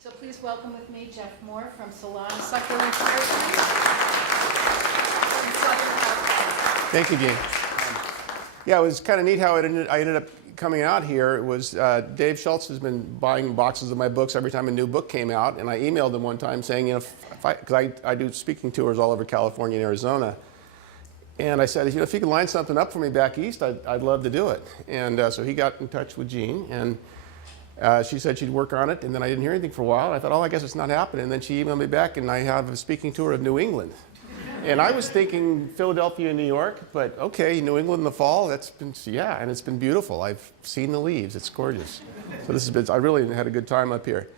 So please welcome with me Jeff Moore from Solana Succulents. Thank you, Dean. Yeah, it was kind of neat how I ended up coming out here. It was Dave Schultz has been buying boxes of my books every time a new book came out, and I emailed him one time saying, you know, because I do speaking tours all over California and Arizona, and I said, you know, if you could line something up for me back east, I'd love to do it. And so he got in touch with Jean, and she said she'd work on it, and then I didn't hear anything for a while. I thought, oh, I guess it's not happening. And then she emailed me back, and I have a speaking tour of New England. And I was thinking Philadelphia and New York, but okay, New England in the fall, that's been, yeah, and it's been beautiful. I've seen the leaves, it's gorgeous. So this has been, I really had a good time up here.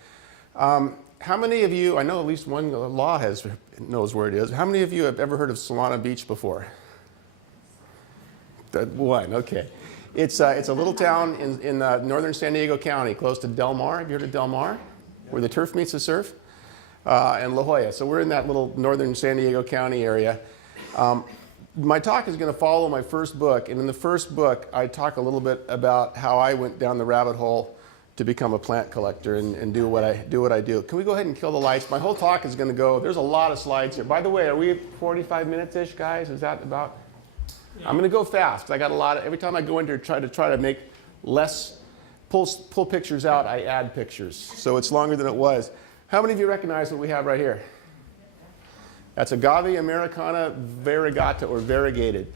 How many of you, I know at least one law knows where it is. How many of you have ever heard of Solana Beach before? One, okay. It's a little town in northern San Diego County, close to Del Mar. Have you heard of Del Mar? Where the turf meets the surf? And La Jolla. So we're in that little northern San Diego County area. My talk is going to follow my first book, and in the first book I talk a little bit about how I went down the rabbit hole to become a plant collector and do what I do. Can we go ahead and kill the lights? My whole talk is going to go, there's a lot of slides here. By the way, are we at 45 minutes-ish, guys? Is that about? Yeah. I'm going to go fast. I got a lot of, every time I go in here try to make less, pull pictures out, I add pictures. So it's longer than it was. How many of you recognize what we have right here? That's Agave Americana variegata, or variegated.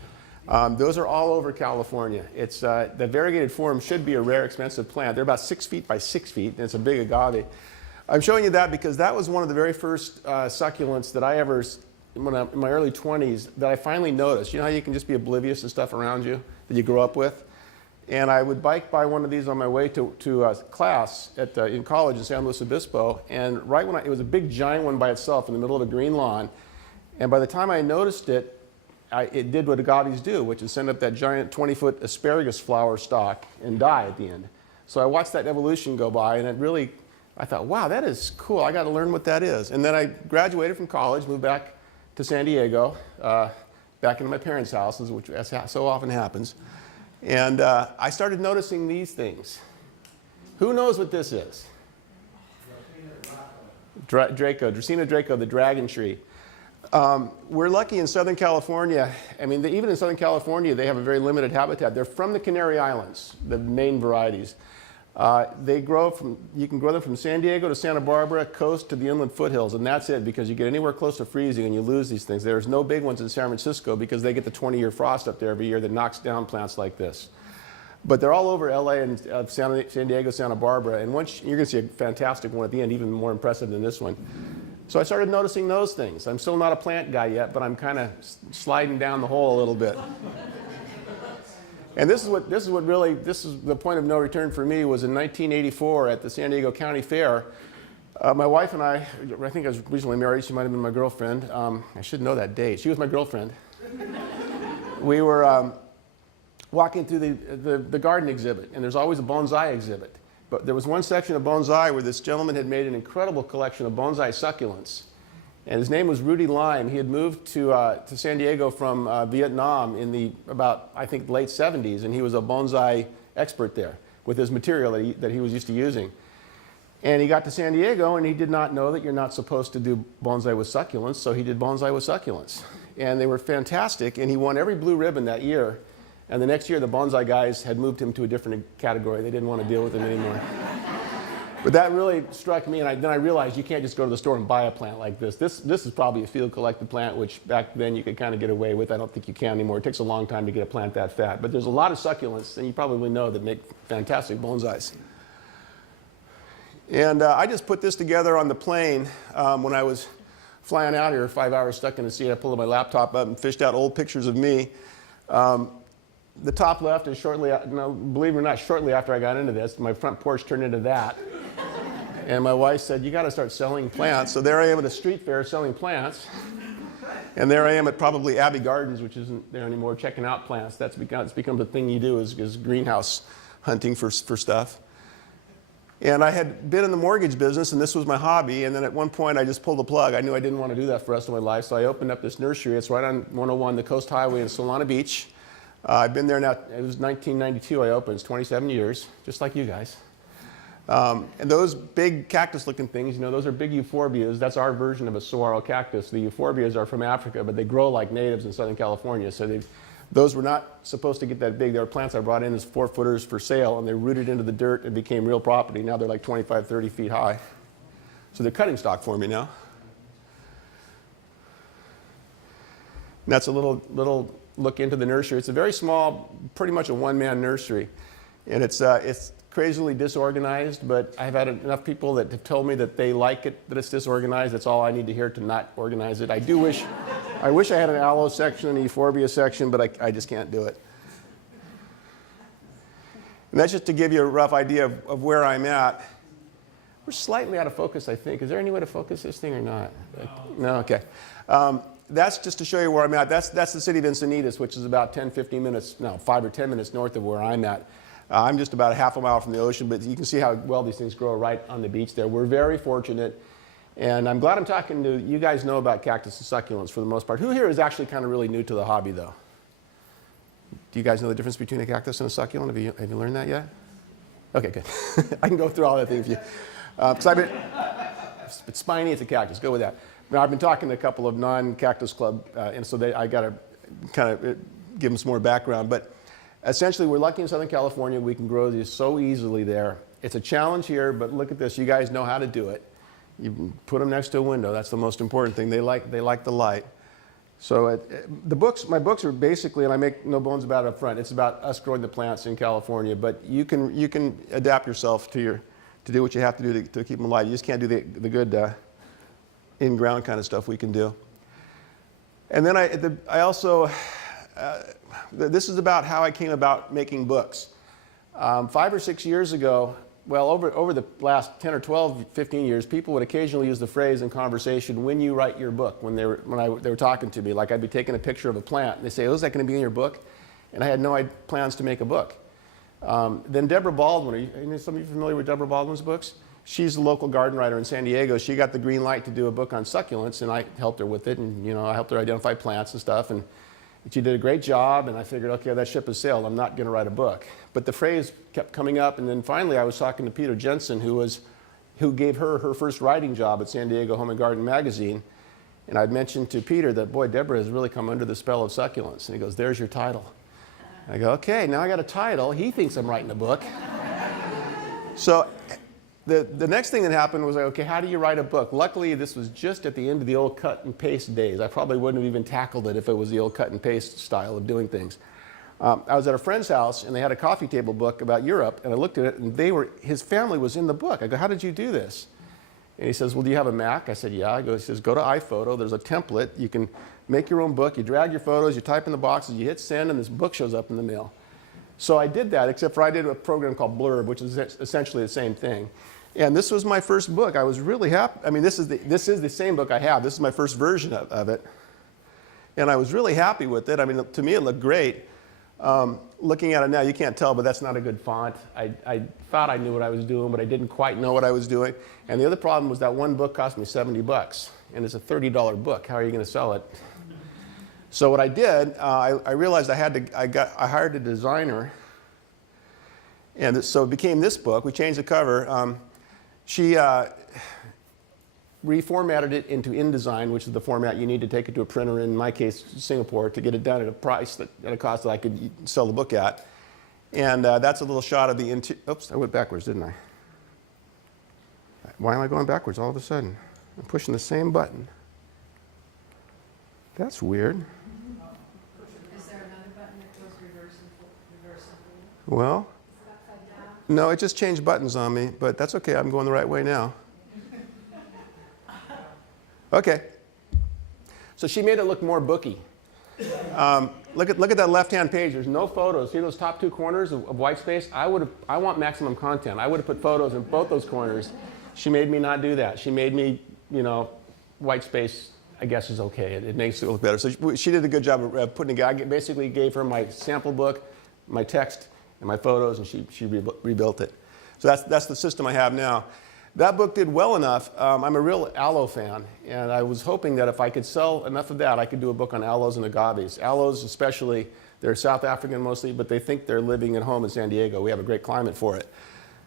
Those are all over California. It's, the variegated form should be a rare, expensive plant. They're about 6 feet by 6 feet, and it's a big agave. I'm showing you that because that was one of the very first succulents that I ever, in my early 20s, that I finally noticed. You know how you can just be oblivious to stuff around you that you grow up with? And I would bike by one of these on my way to class in college in San Luis Obispo, and right when it was a big giant one by itself in the middle of a green lawn, and by the time I noticed it, it did what agaves do, which is send up that giant 20-foot asparagus flower stalk and die at the end. So I watched that evolution go by, and it really, I thought, wow, that is cool. I got to learn what that is. And then I graduated from college, moved back to San Diego, back into my parents' houses, which so often happens. And I started noticing these things. Who knows what this is? Draco, Dracena Draco, the dragon tree. We're lucky in Southern California. I mean, even in Southern California, they have a very limited habitat. They're from the Canary Islands, the main varieties. They grow from, you can grow them from San Diego to Santa Barbara, coast to the inland foothills, and that's it, because you get anywhere close to freezing and you lose these things. There's no big ones in San Francisco because they get the 20-year frost up there every year that knocks down plants like this. But they're all over LA and San Diego, Santa Barbara, and once you're going to see a fantastic one at the end, even more impressive than this one. So I started noticing those things. I'm still not a plant guy yet, but I'm kind of sliding down the hole a little bit. And this is the point of no return for me, was in 1984 at the San Diego County Fair. My wife and I think I was recently married, she might have been my girlfriend. I should know that date. She was my girlfriend. We were walking through the garden exhibit, and there's always a bonsai exhibit. But there was one section of bonsai where this gentleman had made an incredible collection of bonsai succulents. And his name was Rudy Lime. He had moved to San Diego from Vietnam in the I think, late 70s, and he was a bonsai expert there with his material that he was used to using. And he got to San Diego, and he did not know that you're not supposed to do bonsai with succulents, so he did bonsai with succulents. And they were fantastic, and he won every blue ribbon that year. And the next year, the bonsai guys had moved him to a different category. They didn't want to deal with him anymore. But that really struck me, and then I realized you can't just go to the store and buy a plant like this. This is probably a field collected plant, which back then you could kind of get away with. I don't think you can anymore. It takes a long time to get a plant that fat. But there's a lot of succulents, and you probably know, that make fantastic bonsais. And I just put this together on the plane when I was flying out here, 5 hours stuck in the seat. I pulled my laptop up and fished out old pictures of me. The top left is believe it or not, shortly after I got into this, my front porch turned into that. And my wife said, you got to start selling plants. So there I am at a street fair selling plants. And there I am at probably Abbey Gardens, which isn't there anymore, checking out plants. It's become the thing you do, is greenhouse hunting for stuff. And I had been in the mortgage business, and this was my hobby. And then at one point, I just pulled the plug. I knew I didn't want to do that for the rest of my life. So I opened up this nursery. It's right on 101, the Coast Highway in Solana Beach. I've been there now. It was 1992 I opened. It's 27 years, just like you guys. And those big cactus-looking things, those are big euphorbias. That's our version of a saguaro cactus. The euphorbias are from Africa, but they grow like natives in Southern California. So those were not supposed to get that big. They were plants I brought in as 4-footers for sale, and they rooted into the dirt and became real property. Now they're like 25, 30 feet high. So they're cutting stock for me now. And that's a little look into the nursery. It's a very small, pretty much a one-man nursery. And it's crazily disorganized, but I've had enough people that have told me that they like it, that it's disorganized. That's all I need to hear to not organize it. I wish I had an aloe section and a euphorbia section, but I just can't do it. And that's just to give you a rough idea of where I'm at. We're slightly out of focus, I think. Is there any way to focus this thing or not? No? Okay. That's just to show you where I'm at. That's the city of Encinitas, which is about 10, 15 minutes, no, 5 or 10 minutes north of where I'm at. I'm just about a half a mile from the ocean, but you can see how well these things grow right on the beach there. We're very fortunate, and I'm glad I'm talking to you guys know about cactus and succulents for the most part. Who here is actually kind of really new to the hobby, though? Do you guys know the difference between a cactus and a succulent? Have you learned that yet? Okay, good. I can go through all that thing if you... it's spiny, it's a cactus. Go with that. Now, I've been talking to a couple of non-cactus club, and so I got to kind of give them some more background. But essentially, we're lucky in Southern California. We can grow these so easily there. It's a challenge here, but look at this. You guys know how to do it. You put them next to a window. That's the most important thing. They like the light. So my books are basically, and I make no bones about it up front, it's about us growing the plants in California. But you can adapt yourself to do what you have to do to keep them alive. You just can't do the good in-ground kind of stuff we can do. And then I also, this is about how I came about making books. 5 or 6 years ago, well, over the last 10 or 12, 15 years, people would occasionally use the phrase in conversation, when you write your book, when they were talking to me. Like I'd be taking a picture of a plant, and they say, oh, is that going to be in your book? And I had no plans to make a book. Then Debra Baldwin, are some of you familiar with Debra Baldwin's books? She's a local garden writer in San Diego. She got the green light to do a book on succulents, and I helped her with it, and I helped her identify plants and stuff, and she did a great job, and I figured, okay, that ship has sailed. I'm not going to write a book. But the phrase kept coming up, and then finally I was talking to Peter Jensen, who gave her first writing job at San Diego Home and Garden magazine, and I'd mentioned to Peter that, boy, Debra has really come under the spell of succulents, and he goes, there's your title. I go, okay, now I got a title. He thinks I'm writing a book. So the next thing that happened was like, okay, how do you write a book? Luckily, this was just at the end of the old cut and paste days. I probably wouldn't have even tackled it if it was the old cut and paste style of doing things. I was at a friend's house, and they had a coffee table book about Europe, and I looked at it, and his family was in the book. I go, how did you do this? And he says, well, do you have a Mac? I said, yeah. He says, go to iPhoto. There's a template. You can make your own book. You drag your photos, you type in the boxes, you hit send, and this book shows up in the mail. So I did that, except for I did a program called Blurb, which is essentially the same thing. And this was my first book. I was really happy. I mean, this is the same book I have. This is my first version of it. And I was really happy with it. I mean, to me, it looked great. Looking at it now, you can't tell, but that's not a good font. I thought I knew what I was doing, but I didn't quite know what I was doing. And the other problem was that one book cost me $70, and it's a $30 book. How are you going to sell it? So what I did, I realized I hired a designer, and so it became this book. We changed the cover. She reformatted it into InDesign, which is the format you need to take it to a printer, in my case, Singapore, to get it done at a price, at a cost that I could sell the book at. And that's a little shot of the oops, I went backwards, didn't I? Why am I going backwards all of a sudden? I'm pushing the same button. That's weird. Is there another button that goes reverse and forward? Well, no, it just changed buttons on me, but that's okay. I'm going the right way now. Okay. So she made it look more booky. Look at that left-hand page. There's no photos. See those top two corners of white space? I want maximum content. I would have put photos in both those corners. She made me not do that. She made me, white space, I guess, is okay. It makes it look better. So she did a good job of putting it. I basically gave her my sample book, my text, and my photos, and she rebuilt it. So that's the system I have now. That book did well enough. I'm a real aloe fan, and I was hoping that if I could sell enough of that, I could do a book on aloes and agaves. Aloes especially, they're South African mostly, but they think they're living at home in San Diego. We have a great climate for it.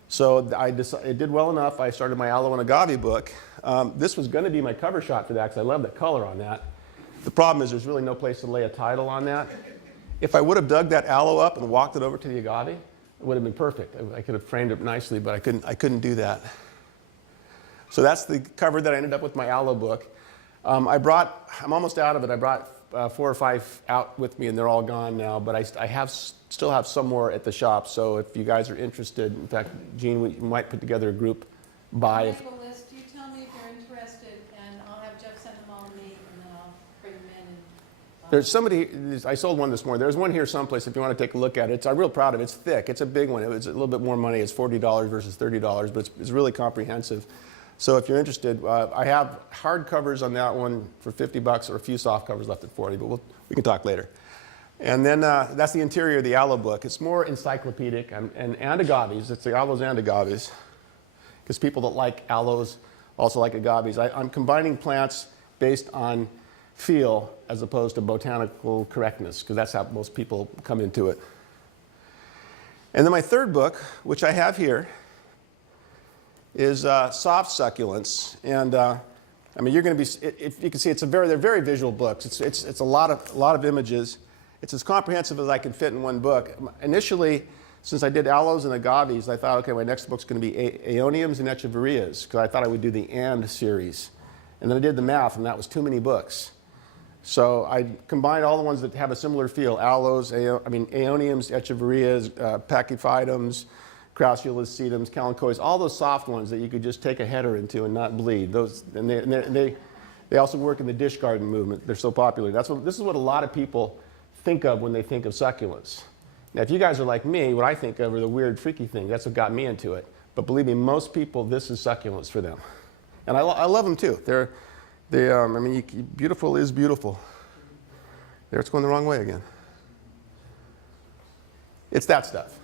So it did well enough. I started my aloe and agave book. This was going to be my cover shot for that because I love the color on that. The problem is there's really no place to lay a title on that. If I would have dug that aloe up and walked it over to the agave, it would have been perfect. I could have framed it nicely, but I couldn't do that. So that's the cover that I ended up with my aloe book. I'm almost out of it. I brought 4 or 5 out with me, and they're all gone now. But I still have some more at the shop. So if you guys are interested, in fact, Jean, we might put together a group buy. Make a list. You tell me if you're interested, and I'll have Jeff send them all to me, and then I'll bring them in. There's somebody. I sold one this morning. There's one here someplace if you want to take a look at it. I'm real proud of it. It's thick. It's a big one. It's a little bit more money. It's $40 versus $30, but it's really comprehensive. So if you're interested, I have hard covers on that one for $50 or a few soft covers left at $40, but we can talk later. And then that's the interior of the aloe book. It's more encyclopedic and agaves. It's the aloes and agaves because people that like aloes also like agaves. I'm combining plants based on feel as opposed to botanical correctness because that's how most people come into it. And then my third book, which I have here, is soft succulents, and I mean you're going to be. If you can see, they're very visual books. It's a lot of images. It's as comprehensive as I can fit in one book. Initially, since I did aloes and agaves, I thought, okay, my next book's going to be aeoniums and echeverias because I thought I would do the and series, and then I did the math, and that was too many books. So I combined all the ones that have a similar feel: aloes, aeoniums, echeverias, pachyphytums, Crassula's, sedums, kalanchoes, all those soft ones that you could just take a header into and not bleed. Those, and they also work in the dish garden movement. They're so popular. This is what a lot of people think of when they think of succulents. Now, if you guys are like me, what I think of are the weird, freaky thing. That's what got me into it. But believe me, most people, this is succulents for them. And I love them too. Beautiful is beautiful. There, it's going the wrong way again. It's that stuff.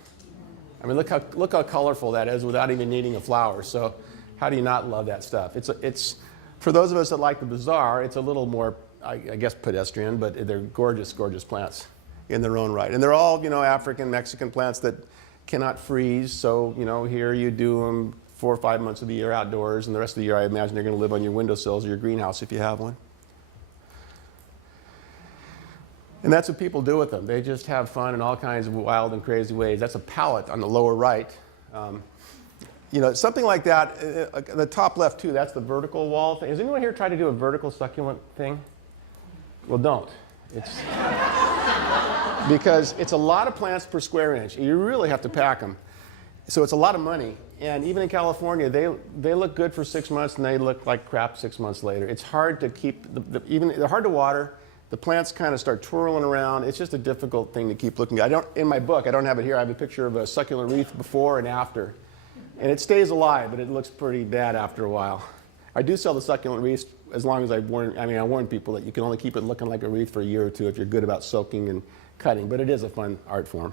I mean, look how colorful that is without even needing a flower. So how do you not love that stuff? It's for those of us that like the bizarre, it's a little more, I guess, pedestrian, but they're gorgeous, gorgeous plants in their own right. And they're all, African, Mexican plants that cannot freeze. So, here you do them 4 or 5 months of the year outdoors, and the rest of the year I imagine they're going to live on your windowsills or your greenhouse if you have one. And that's what people do with them. They just have fun in all kinds of wild and crazy ways. That's a palette on the lower right. Something like that. The top left, too, that's the vertical wall thing. Has anyone here tried to do a vertical succulent thing? Well, don't. Because it's a lot of plants per square inch. You really have to pack them. So it's a lot of money. And even in California, they look good for 6 months, and they look like crap 6 months later. It's hard to keep, they're hard to water. The plants kind of start twirling around. It's just a difficult thing to keep looking at. In my book, I don't have it here. I have a picture of a succulent wreath before and after. And it stays alive, but it looks pretty bad after a while. I do sell the succulent wreaths as long as I warn people that you can only keep it looking like a wreath for a year or two if you're good about soaking and cutting. But it is a fun art form.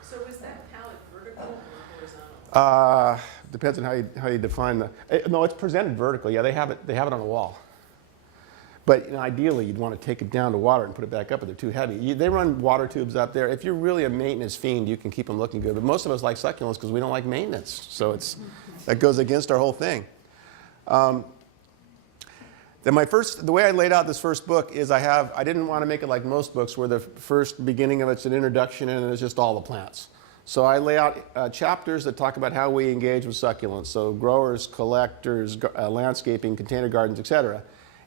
So is that palette vertical or horizontal? Depends on how you define no, it's presented vertically. Yeah, they have it on a wall. But ideally, you'd want to take it down to water and put it back up, but they're too heavy. They run water tubes up there. If you're really a maintenance fiend, you can keep them looking good. But most of us like succulents because we don't like maintenance. So that goes against our whole thing. Then the way I laid out this first book is I didn't want to make it like most books where the first beginning of it's an introduction and it's just all the plants. So I lay out chapters that talk about how we engage with succulents. So growers, collectors, landscaping, container gardens, etc.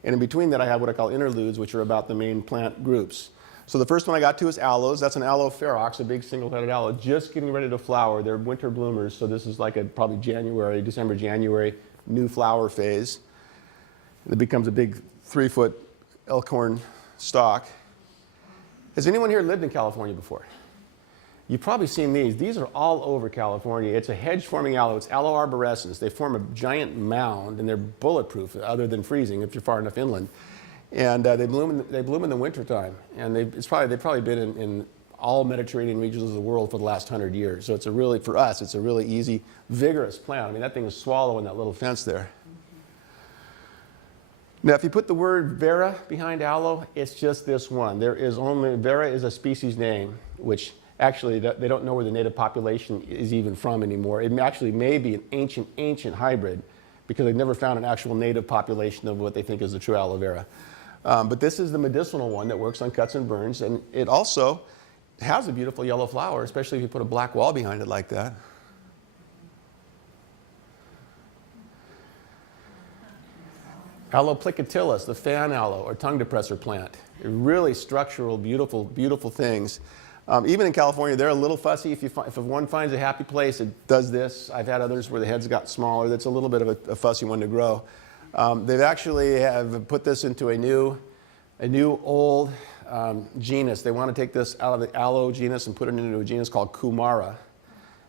And in between that, I have what I call interludes, which are about the main plant groups. So the first one I got to is aloes. That's an Aloe Ferox, a big single-headed aloe, just getting ready to flower. They're winter bloomers, so this is like probably December, January, new flower phase. It becomes a big 3-foot elkhorn stalk. Has anyone here lived in California before? You've probably seen these. These are all over California. It's a hedge-forming aloe. It's Aloe arborescens. They form a giant mound, and they're bulletproof other than freezing if you're far enough inland. And they bloom in the wintertime. And they've probably been in all Mediterranean regions of the world for the last 100 years. So for us, it's a really easy, vigorous plant. I mean, that thing is swallowing that little fence there. Now, if you put the word vera behind aloe, it's just this one. Vera is a species name, which actually, they don't know where the native population is even from anymore. It actually may be an ancient hybrid because they've never found an actual native population of what they think is the true aloe vera. But this is the medicinal one that works on cuts and burns, and it also has a beautiful yellow flower, especially if you put a black wall behind it like that. Aloe plicatillus, the fan aloe or tongue depressor plant. Really structural, beautiful, beautiful things. Even in California, they're a little fussy. If one finds a happy place, it does this. I've had others where the heads got smaller. That's a little bit of a fussy one to grow. They've actually have put this into a new old genus. They want to take this out of the aloe genus and put it into a genus called Kumara,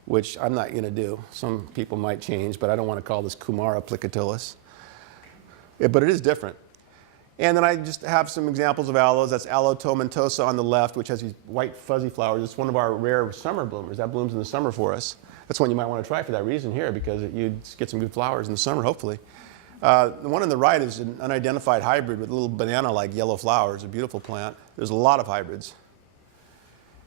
which I'm not going to do. Some people might change, but I don't want to call this Kumara plicatillus. But it is different. And then I just have some examples of aloes. That's Aloe tomentosa on the left, which has these white fuzzy flowers. It's one of our rare summer bloomers. That blooms in the summer for us. That's one you might want to try for that reason here, because you get some good flowers in the summer, hopefully. The one on the right is an unidentified hybrid with little banana-like yellow flowers. A beautiful plant. There's a lot of hybrids.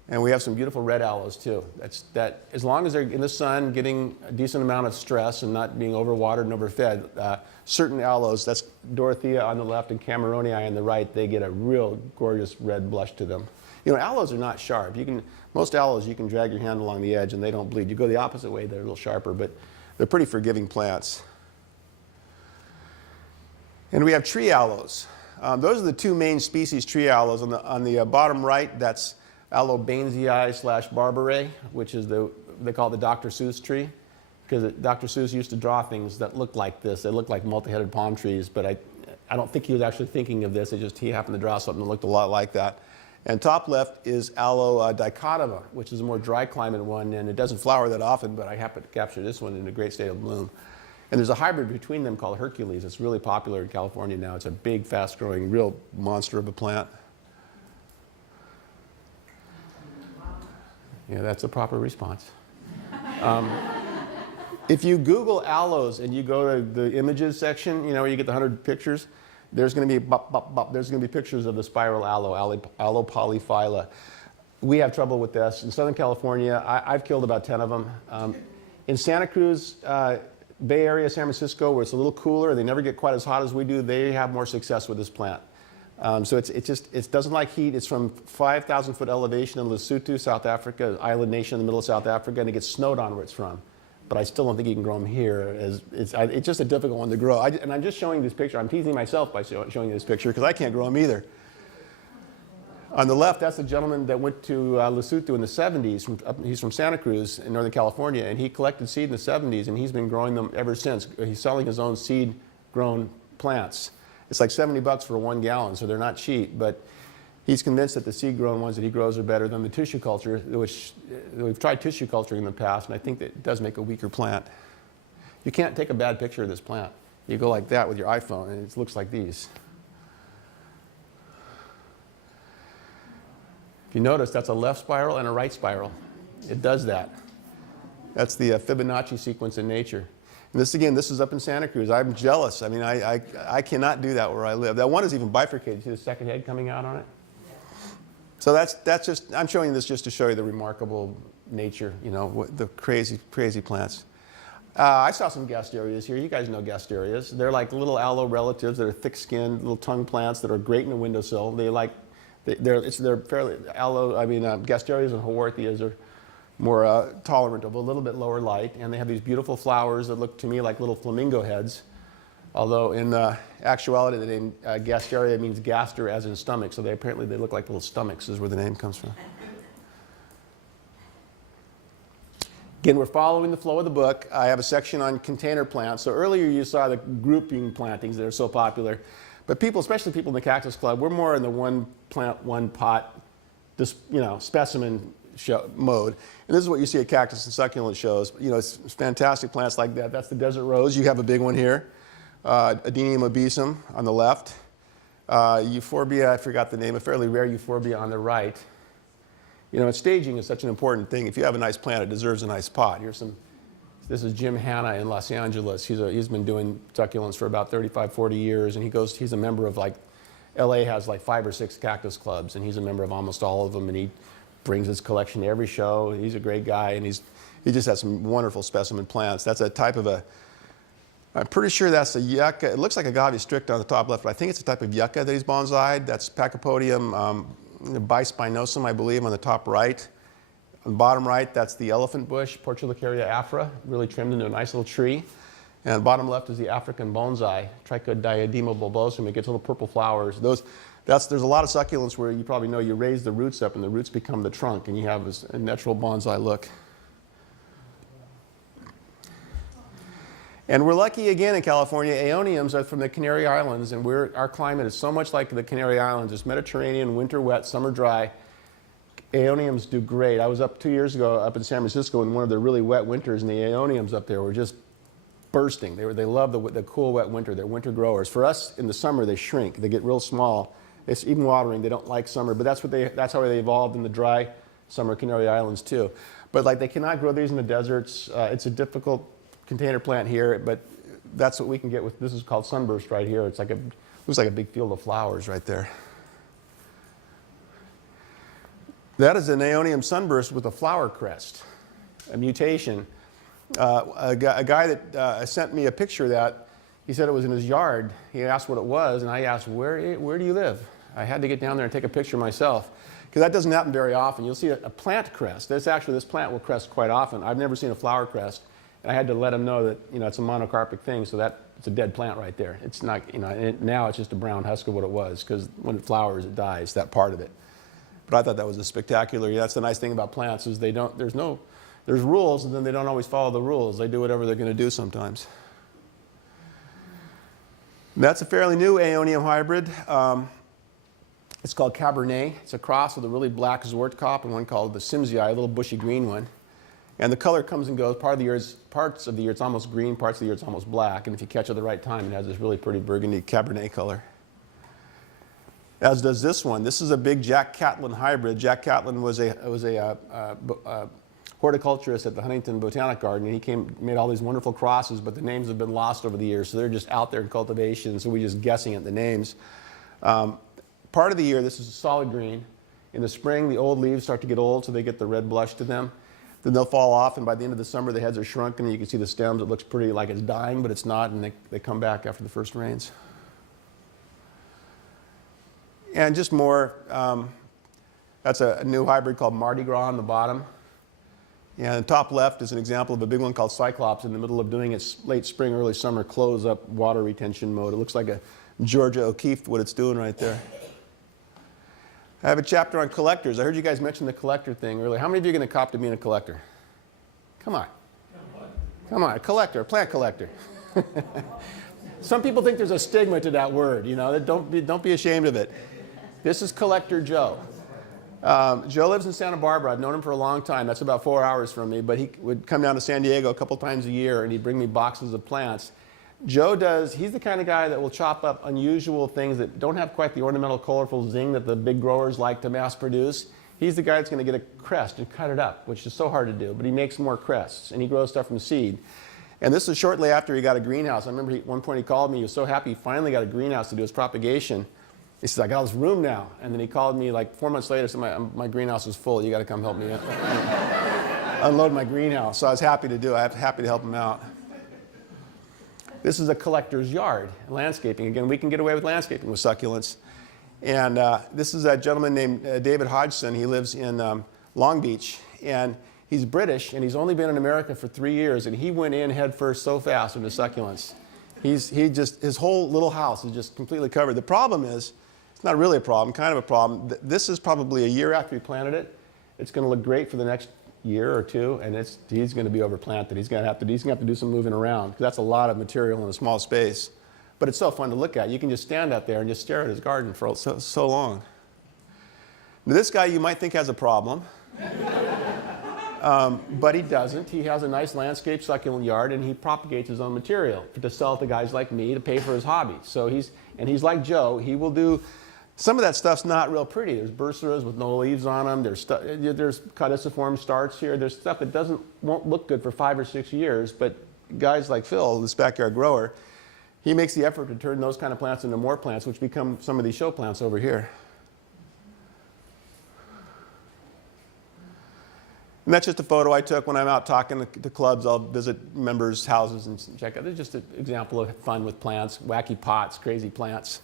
And we have some beautiful red aloes too. As long as they're in the sun, getting a decent amount of stress and not being overwatered and overfed, certain aloes, that's Dorothea on the left and Cameronii on the right, they get a real gorgeous red blush to them. You know, aloes are not sharp. Most aloes you can drag your hand along the edge and they don't bleed. You go the opposite way, they're a little sharper, but they're pretty forgiving plants. And we have tree aloes. Those are the two main species tree aloes. On the bottom right, that's Aloe bainzii / barbarae, which is they call it the Dr Seuss tree, because Dr Seuss used to draw things that looked like this. They looked like multi-headed palm trees, but I don't think he was actually thinking of this. He happened to draw something that looked a lot like that. And top left is Aloe dichotomous, which is a more dry climate one, and it doesn't flower that often, but I happen to capture this one in a great state of bloom. And there's a hybrid between them called Hercules. It's really popular in California now. It's a big, fast-growing, real monster of a plant. Yeah, that's a proper response. If you Google aloes and you go to the images section, you know, where you get the 100 pictures, there's going to be there's going to be pictures of the spiral aloe, Aloe polyphylla. We have trouble with this. In Southern California, I've killed about 10 of them. In Santa Cruz, Bay Area, San Francisco, where it's a little cooler, they never get quite as hot as we do, they have more success with this plant. So it doesn't like heat. It's from 5,000 foot elevation in Lesotho, South Africa, an island nation in the middle of South Africa, and it gets snowed on where it's from. But I still don't think you can grow them here. It's just a difficult one to grow. And I'm just showing this picture. I'm teasing myself by showing you this picture because I can't grow them either. On the left, that's the gentleman that went to Lesotho in the 70s. He's from Santa Cruz in Northern California, and he collected seed in the 70s, and he's been growing them ever since. He's selling his own seed-grown plants. It's like $70 for 1 gallon, so they're not cheap, but he's convinced that the seed-grown ones that he grows are better than the tissue culture, which we've tried tissue culturing in the past, and I think that it does make a weaker plant. You can't take a bad picture of this plant. You go like that with your iPhone, and it looks like these. If you notice, that's a left spiral and a right spiral. It does that. That's the Fibonacci sequence in nature. And this, again, this is up in Santa Cruz. I'm jealous. I mean, I cannot do that where I live. That one is even bifurcated. See the second head coming out on it? So that's just, I'm showing you this just to show you the remarkable nature, you know, the crazy, crazy plants. I saw some gasterias here. You guys know gasterias. They're like little aloe relatives that are thick-skinned, little tongue plants that are great in the windowsill. They're fairly, gasterias and haworthias are more tolerant of a little bit lower light, and they have these beautiful flowers that look to me like little flamingo heads. Although in actuality, the name gasteria means gaster as in stomach, so apparently they look like little stomachs is where the name comes from. Again, we're following the flow of the book. I have a section on container plants. So earlier you saw the grouping plantings that are so popular. But people, especially people in the Cactus Club, we're more in the one plant, one pot, specimen mode. And this is what you see at Cactus and Succulent shows. You know, it's fantastic plants like that. That's the desert rose. You have a big one here. Adenium obesum on the left. Euphorbia, I forgot the name, a fairly rare euphorbia on the right. You know, staging is such an important thing. If you have a nice plant, it deserves a nice pot. This is Jim Hanna in Los Angeles. He's been doing succulents for about 35, 40 years, and he's a member of LA has like 5 or 6 cactus clubs, and he's a member of almost all of them, and he brings his collection to every show. He's a great guy, and he just has some wonderful specimen plants. That's a type of I'm pretty sure that's a yucca. It looks like agave stricta on the top left, but I think it's a type of yucca that he's bonsai'd. That's Pachypodium bispinosum, I believe, on the top right. On the bottom right, that's the elephant bush, Portulacaria afra, really trimmed into a nice little tree. And bottom left is the African bonsai, Trichodiadema bulbosum. It gets little purple flowers. There's a lot of succulents where you probably know you raise the roots up and the roots become the trunk, and you have a natural bonsai look. And we're lucky again in California. Aeoniums are from the Canary Islands, and our climate is so much like the Canary Islands. It's Mediterranean, winter wet, summer dry. Aeoniums do great. I was up 2 years ago up in San Francisco in one of the really wet winters, and the aeoniums up there were just bursting. They love the cool, wet winter. They're winter growers. For us, in the summer, they shrink. They get real small. It's even watering. They don't like summer, but that's how they evolved in the dry summer Canary Islands too. But like they cannot grow these in the deserts. It's a difficult container plant here, but that's what we can get with, this is called sunburst right here. Looks like a big field of flowers right there. That is an aeonium sunburst with a flower crest, a mutation. A guy that sent me a picture of that, he said it was in his yard. He asked what it was, and I asked, where do you live? I had to get down there and take a picture myself, because that doesn't happen very often. You'll see a plant crest. This plant will crest quite often. I've never seen a flower crest. And I had to let him know that, it's a monocarpic thing, so that it's a dead plant right there. It's not, now it's just a brown husk of what it was, because when it flowers, it dies, that part of it. But I thought that was a spectacular, that's the nice thing about plants, is there's rules, and then they don't always follow the rules. They do whatever they're going to do sometimes. That's a fairly new aeonium hybrid. It's called Cabernet. It's a cross with a really black Zwartkop and one called the Simsii, a little bushy green one. And the color comes and goes. Parts of the year it's almost green, parts of the year it's almost black. And if you catch it at the right time, it has this really pretty burgundy Cabernet color. As does this one. This is a big Jack Catlin hybrid. Jack Catlin was a horticulturist at the Huntington Botanic Garden, and he made all these wonderful crosses, but the names have been lost over the years, so they're just out there in cultivation, so we're just guessing at the names. Part of the year, this is a solid green. In the spring, the old leaves start to get old, so they get the red blush to them. Then they'll fall off, and by the end of the summer, the heads are shrunken, and you can see the stems. It looks pretty like it's dying, but it's not, and they come back after the first rains. And just more, that's a new hybrid called Mardi Gras on the bottom. And the top left is an example of a big one called Cyclops in the middle of doing its late spring, early summer close-up water retention mode. It looks like a Georgia O'Keeffe, what it's doing right there. I have a chapter on collectors. I heard you guys mention the collector thing earlier. How many of you are going to cop to being a collector? Come on. Come on, a collector, a plant collector. Some people think there's a stigma to that word, don't be ashamed of it. This is Collector Joe. Joe lives in Santa Barbara. I've known him for a long time. That's about 4 hours from me, but he would come down to San Diego a couple times a year, and he'd bring me boxes of plants. He's the kind of guy that will chop up unusual things that don't have quite the ornamental, colorful zing that the big growers like to mass produce. He's the guy that's going to get a crest and cut it up, which is so hard to do, but he makes more crests, and he grows stuff from seed. And this is shortly after he got a greenhouse. I remember at one point he called me. He was so happy he finally got a greenhouse to do his propagation. He said, I got this room now. And then he called me like 4 months later and said, my greenhouse is full. You got to come help me unload my greenhouse. So I was happy to do it. I was happy to help him out. This is a collector's yard, landscaping. Again, we can get away with landscaping with succulents. And this is a gentleman named David Hodgson. He lives in Long Beach. And he's British, and he's only been in America for 3 years. And he went in head first so fast into succulents. His whole little house is just completely covered. The problem is, it's not really a problem, kind of a problem. This is probably a year after he planted it. It's going to look great for the next year or two, and he's going to be overplanted. He's going to have to do some moving around, because that's a lot of material in a small space. But it's so fun to look at. You can just stand out there and just stare at his garden for so long. Now, this guy you might think has a problem, but he doesn't. He has a nice landscape succulent yard, and he propagates his own material to sell it to guys like me to pay for his hobby. So he's like Joe. He will do. Some of that stuff's not real pretty. There's bursaras with no leaves on them. There's caudiciform starts here. There's stuff that won't look good for 5 or 6 years. But guys like Phil, this backyard grower, he makes the effort to turn those kind of plants into more plants, which become some of these show plants over here. And that's just a photo I took when I'm out talking to clubs. I'll visit members' houses and check out. It's just an example of fun with plants, wacky pots, crazy plants.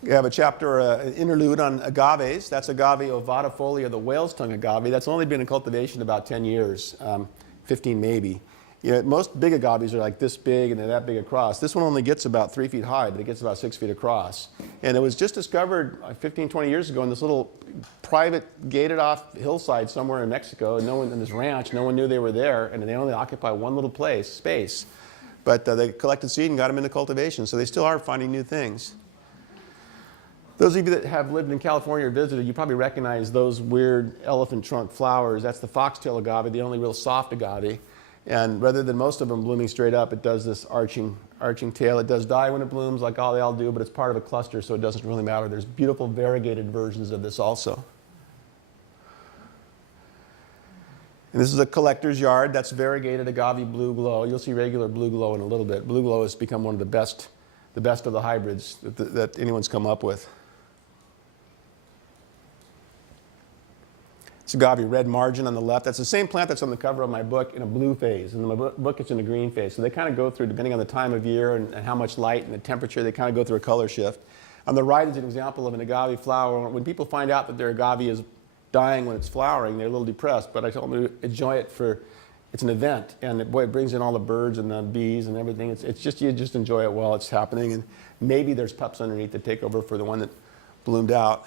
We have a chapter, an interlude on agaves. That's agave ovatifolia, the whale's tongue agave. That's only been in cultivation about 10 years, 15 maybe. You know, most big agaves are like this big and they're that big across. This one only gets about 3 feet high, but it gets about 6 feet across. And it was just discovered 15, 20 years ago in this little private gated off hillside somewhere in Mexico. And no one, in this ranch, no one knew they were there, and they only occupy one little space. But they collected seed and got them into cultivation, so they still are finding new things. Those of you that have lived in California or visited, you probably recognize those weird elephant trunk flowers. That's the foxtail agave, the only real soft agave. And rather than most of them blooming straight up, it does this arching tail. It does die when it blooms, like all they all do, but it's part of a cluster, so it doesn't really matter. There's beautiful variegated versions of this also. And this is a collector's yard. That's variegated agave blue glow. You'll see regular blue glow in a little bit. Blue glow has become one of the best of the hybrids that anyone's come up with. It's agave red margin on the left. That's the same plant that's on the cover of my book in a blue phase. In my book, it's in a green phase. So they kind of go through, depending on the time of year and how much light and the temperature, they kind of go through a color shift. On the right is an example of an agave flower. When people find out that their agave is dying when it's flowering, they're a little depressed. But I tell them to enjoy it it's an event. And boy, it brings in all the birds and the bees and everything. It's just, you just enjoy it while it's happening. And maybe there's pups underneath that take over for the one that bloomed out.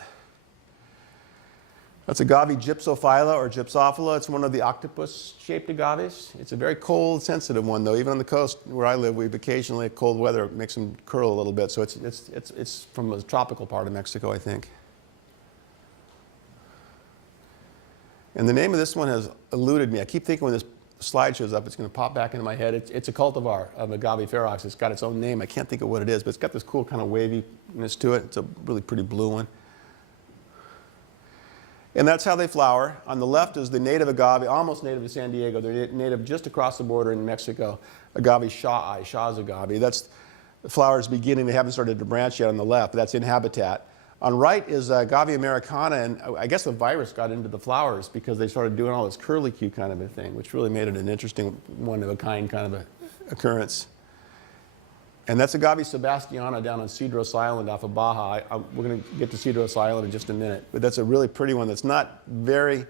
That's agave gypsophylla or gypsophila. It's one of the octopus-shaped agaves. It's a very cold, sensitive one, though. Even on the coast where I live, we've occasionally cold weather makes them curl a little bit. So it's from the tropical part of Mexico, I think. And the name of this one has eluded me. I keep thinking when this slide shows up, it's going to pop back into my head. It's a cultivar of Agave ferox. It's got its own name. I can't think of what it is, but it's got this cool kind of waviness to it. It's a really pretty blue one. And that's how they flower. On the left is the native agave, almost native to San Diego. They're native just across the border in Mexico. Agave Shaw's agave. That's the flowers beginning. They haven't started to branch yet on the left, but that's in habitat. On right is Agave Americana, and I guess the virus got into the flowers because they started doing all this curlicue kind of a thing, which really made it an interesting one-of-a-kind kind of a occurrence. And that's Agave Sebastiana down on Cedros Island off of Baja. We're going to get to Cedros Island in just a minute. But that's a really pretty one that's not very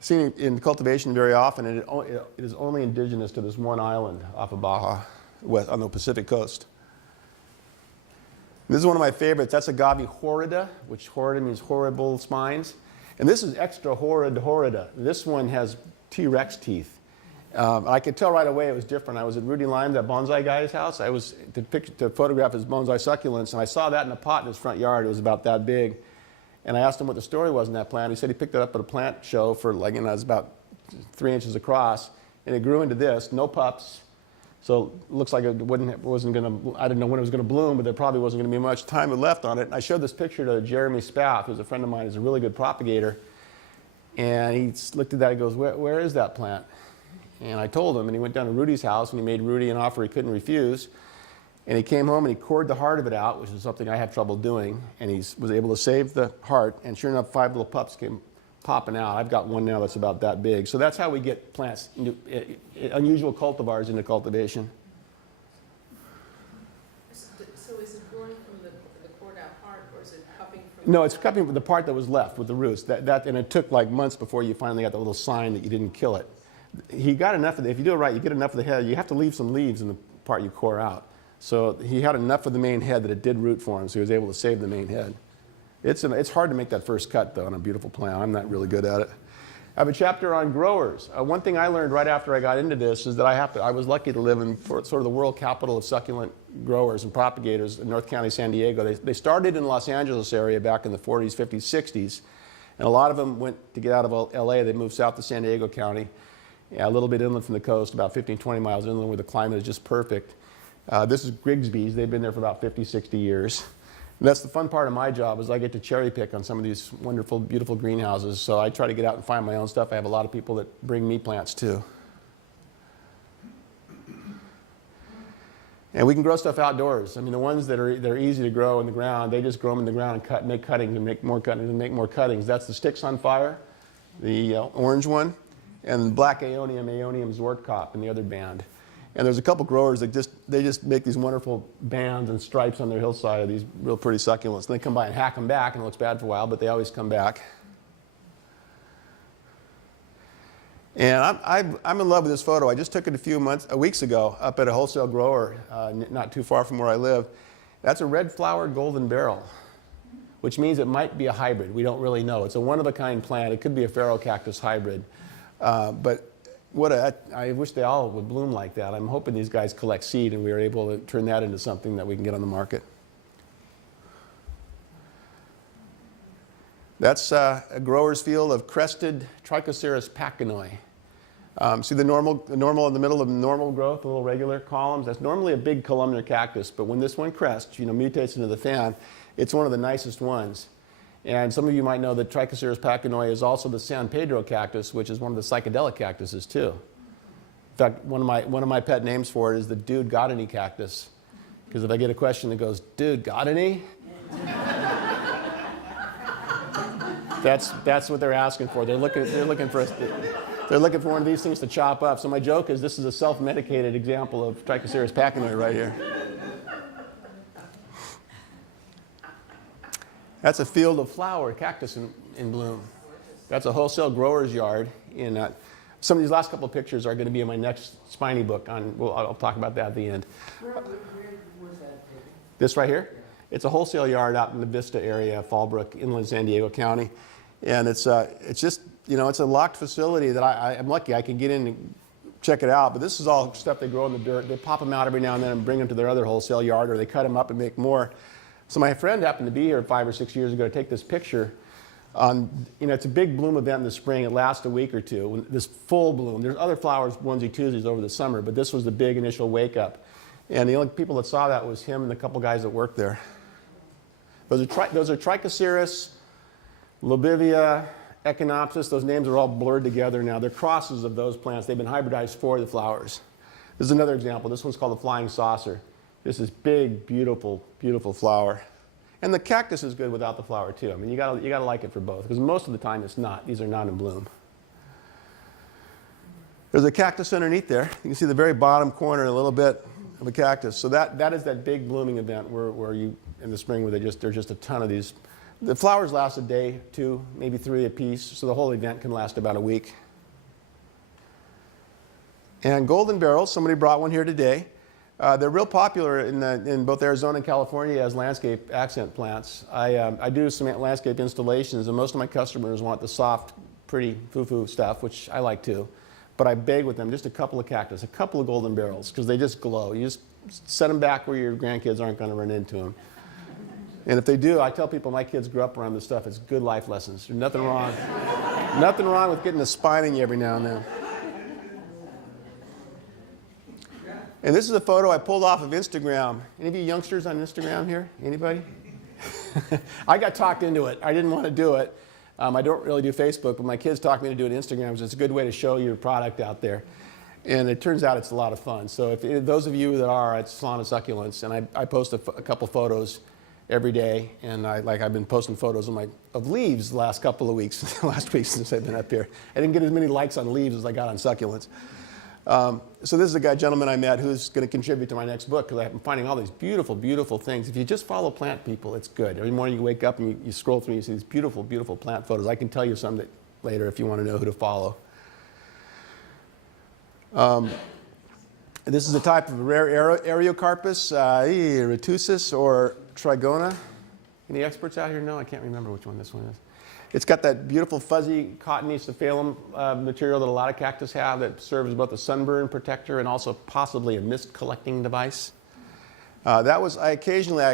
seen in cultivation very often, and it is only indigenous to this one island off of Baja on the Pacific coast. This is one of my favorites. That's Agave horrida, which horrida means horrible spines. And this is extra horrida. This one has T-Rex teeth. I could tell right away it was different. I was at Rudy Lime, that bonsai guy's house. I was to photograph his bonsai succulents, and I saw that in a pot in his front yard. It was about that big. And I asked him what the story was in that plant. He said he picked it up at a plant show for it was about 3 inches across, and it grew into this, no pups. So it looks like wasn't going to, I didn't know when it was going to bloom, but there probably wasn't going to be much time left on it. And I showed this picture to Jeremy Spath, who's a friend of mine. He's a really good propagator. And he looked at that and goes, where is that plant? And I told him, and he went down to Rudy's house, and he made Rudy an offer he couldn't refuse. And he came home, and he cored the heart of it out, which is something I have trouble doing. And he was able to save the heart, and sure enough, 5 little pups came popping out. I've got one now that's about that big. So that's how we get plants, unusual cultivars into cultivation. So is it growing from the cored out part, or is it cupping from? No, it's cupping from the part that was left with the roots. And it took like months before you finally got the little sign that you didn't kill it. He got enough of it. If you do it right, you get enough of the head. You have to leave some leaves in the part you core out. So he had enough of the main head that it did root for him, so he was able to save the main head. It's hard to make that first cut, though, on a beautiful plant. I'm not really good at it. I have a chapter on growers. One thing I learned right after I got into this is that I was lucky to live in sort of the world capital of succulent growers and propagators in North County, San Diego. They started in the Los Angeles area back in the 40s, 50s, 60s, and a lot of them went to get out of LA. They moved south to San Diego County. Yeah, a little bit inland from the coast, about 15, 20 miles inland, where the climate is just perfect. This is Grigsby's. They've been there for about 50, 60 years. And that's the fun part of my job, is I get to cherry pick on some of these wonderful, beautiful greenhouses. So I try to get out and find my own stuff. I have a lot of people that bring me plants, too. And we can grow stuff outdoors. I mean, the ones that are easy to grow in the ground, they just grow them in the ground and make cuttings and make more cuttings and make more cuttings. That's the Sticks on Fire, the orange one, and black aeonium, aeonium zwartkop in the other band. And there's a couple growers that they just make these wonderful bands and stripes on their hillside of these real pretty succulents. And they come by and hack them back, and it looks bad for a while, but they always come back. And I'm in love with this photo. I just took it a few weeks ago up at a wholesale grower not too far from where I live. That's a red-flowered golden beryl, which means it might be a hybrid. We don't really know. It's a one-of-a-kind plant. It could be a Saguaro Cactus hybrid. But I wish they all would bloom like that. I'm hoping these guys collect seed and we are able to turn that into something that we can get on the market. That's a grower's field of crested Trichoceros pachinoi. See the normal in the middle of normal growth, the little regular columns? That's normally a big columnar cactus, but when this one crests, mutates into the fan, it's one of the nicest ones. And some of you might know that Trichoceros pachinoi is also the San Pedro cactus, which is one of the psychedelic cactuses too. In fact, one of my pet names for it is the Dude Got Any cactus, because if I get a question that goes, "Dude, got any?" That's what they're asking for. They're looking for one of these things to chop up. So my joke is this is a self-medicated example of Trichoceros pachinoi right here. That's a field of flower cactus in bloom. That's a wholesale grower's yard. Some of these last couple of pictures are going to be in my next spiny book. I'll talk about that at the end. Where's that? This right here? It's a wholesale yard out in the Vista area, Fallbrook, inland San Diego County. And it's just, it's a locked facility that I'm lucky I can get in and check it out. But this is all stuff they grow in the dirt. They pop them out every now and then and bring them to their other wholesale yard, or they cut them up and make more. So my friend happened to be here 5 or 6 years ago to take this picture. It's a big bloom event in the spring. It lasts a week or two. This full bloom. There's other flowers, onesie twosies over the summer, but this was the big initial wake up. And the only people that saw that was him and the couple guys that worked there. Those are Trichoceros, Lobivia, Echinopsis. Those names are all blurred together now. They're crosses of those plants. They've been hybridized for the flowers. This is another example. This one's called the Flying Saucer. This is big, beautiful, beautiful flower. And the cactus is good without the flower too. I mean, you gotta like it for both, because most of the time it's not. These are not in bloom. There's a cactus underneath there. You can see the very bottom corner, a little bit of a cactus. So that is that big blooming event where you, in the spring, where there's just a ton of these. The flowers last a day, 2, maybe 3 a piece, so the whole event can last about a week. And golden barrels, somebody brought one here today. They're real popular in both Arizona and California as landscape accent plants. I do some landscape installations, and most of my customers want the soft, pretty foo-foo stuff, which I like too. But I beg with them just a couple of cactus, a couple of golden barrels, because they just glow. You just set them back where your grandkids aren't going to run into them. And if they do, I tell people my kids grew up around this stuff. It's good life lessons. There's nothing wrong. Nothing wrong with getting a spine in you every now and then. And this is a photo I pulled off of Instagram. Any of you youngsters on Instagram here? Anybody? I got talked into it. I didn't want to do it. I don't really do Facebook, but my kids talked me to do it on Instagram because it's a good way to show your product out there. And it turns out it's a lot of fun. So if those of you that are at Solana Succulents, and I post a couple photos every day, and I've been posting photos of leaves the last couple of weeks, last week since I've been up here. I didn't get as many likes on leaves as I got on succulents. So this is a gentleman I met who's going to contribute to my next book, because I'm finding all these beautiful, beautiful things. If you just follow plant people, it's good. Every morning you wake up and you scroll through and you see these beautiful, beautiful plant photos. I can tell you some later if you want to know who to follow. This is a type of rare Areocarpus, retusis, or trigona. Any experts out here? No, I can't remember which one this one is. It's got that beautiful fuzzy cottony cephalum material that a lot of cactus have that serves both a sunburn protector and also possibly a mist collecting device. Occasionally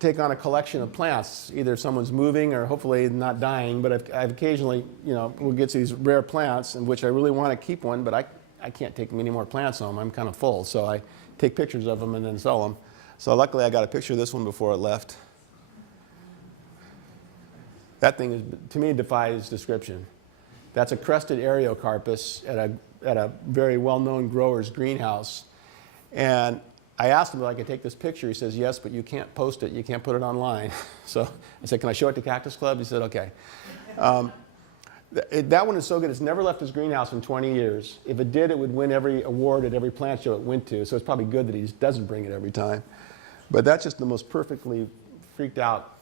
take on a collection of plants. Either someone's moving or hopefully not dying, but I've occasionally, we'll get to these rare plants in which I really want to keep one, but I can't take many more plants home. I'm kind of full, so I take pictures of them and then sell them. So luckily I got a picture of this one before it left. That thing, to me, defies description. That's a crested Areocarpus at a very well-known grower's greenhouse. And I asked him if I could take this picture. He says, yes, but you can't post it. You can't put it online. So I said, can I show it to Cactus Club? He said, okay. That one is so good. It's never left his greenhouse in 20 years. If it did, it would win every award at every plant show it went to. So it's probably good that he doesn't bring it every time. But that's just the most perfectly freaked out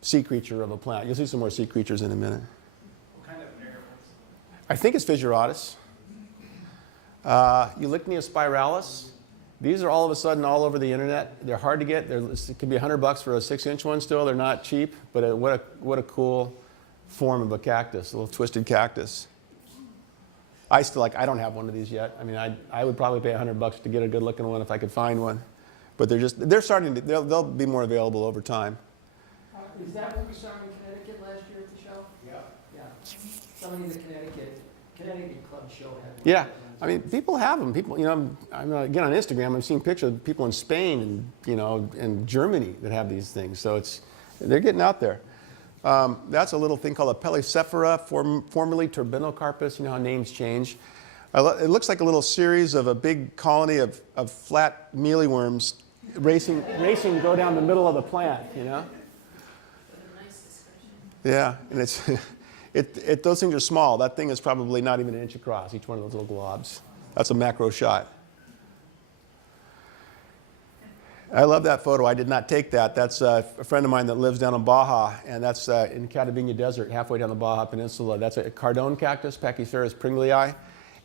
sea creature of a plant. You'll see some more sea creatures in a minute. What kind of air? I think it's Fissuratus. Eulychnia spiralis. These are all of a sudden all over the internet. They're hard to get. It could be $100 for a 6-inch one still. They're not cheap, but what a cool form of a cactus, a little twisted cactus. I don't have one of these yet. I mean, I would probably pay $100 to get a good looking one if I could find one. But they're starting to, they'll be more available over time. Is that what we saw in Connecticut last year at the show? Yeah. Yeah. Somebody in the Connecticut Club show had one. Yeah, I mean, people have them. People, you know, again on Instagram, I've seen pictures of people in Spain and, you know, and Germany that have these things. So they're getting out there. That's a little thing called a Pelecyphera, formerly Turbinocarpus. You know how names change. It looks like a little series of a big colony of flat mealyworms racing to go down the middle of the plant, you know? Nice description. Yeah, and those things are small. That thing is probably not even an inch across, each one of those little globs. That's a macro shot. I love that photo. I did not take that. That's a friend of mine that lives down in Baja, and that's in Catavina Desert, halfway down the Baja Peninsula. That's a cardone cactus, Pachyferus pringlei.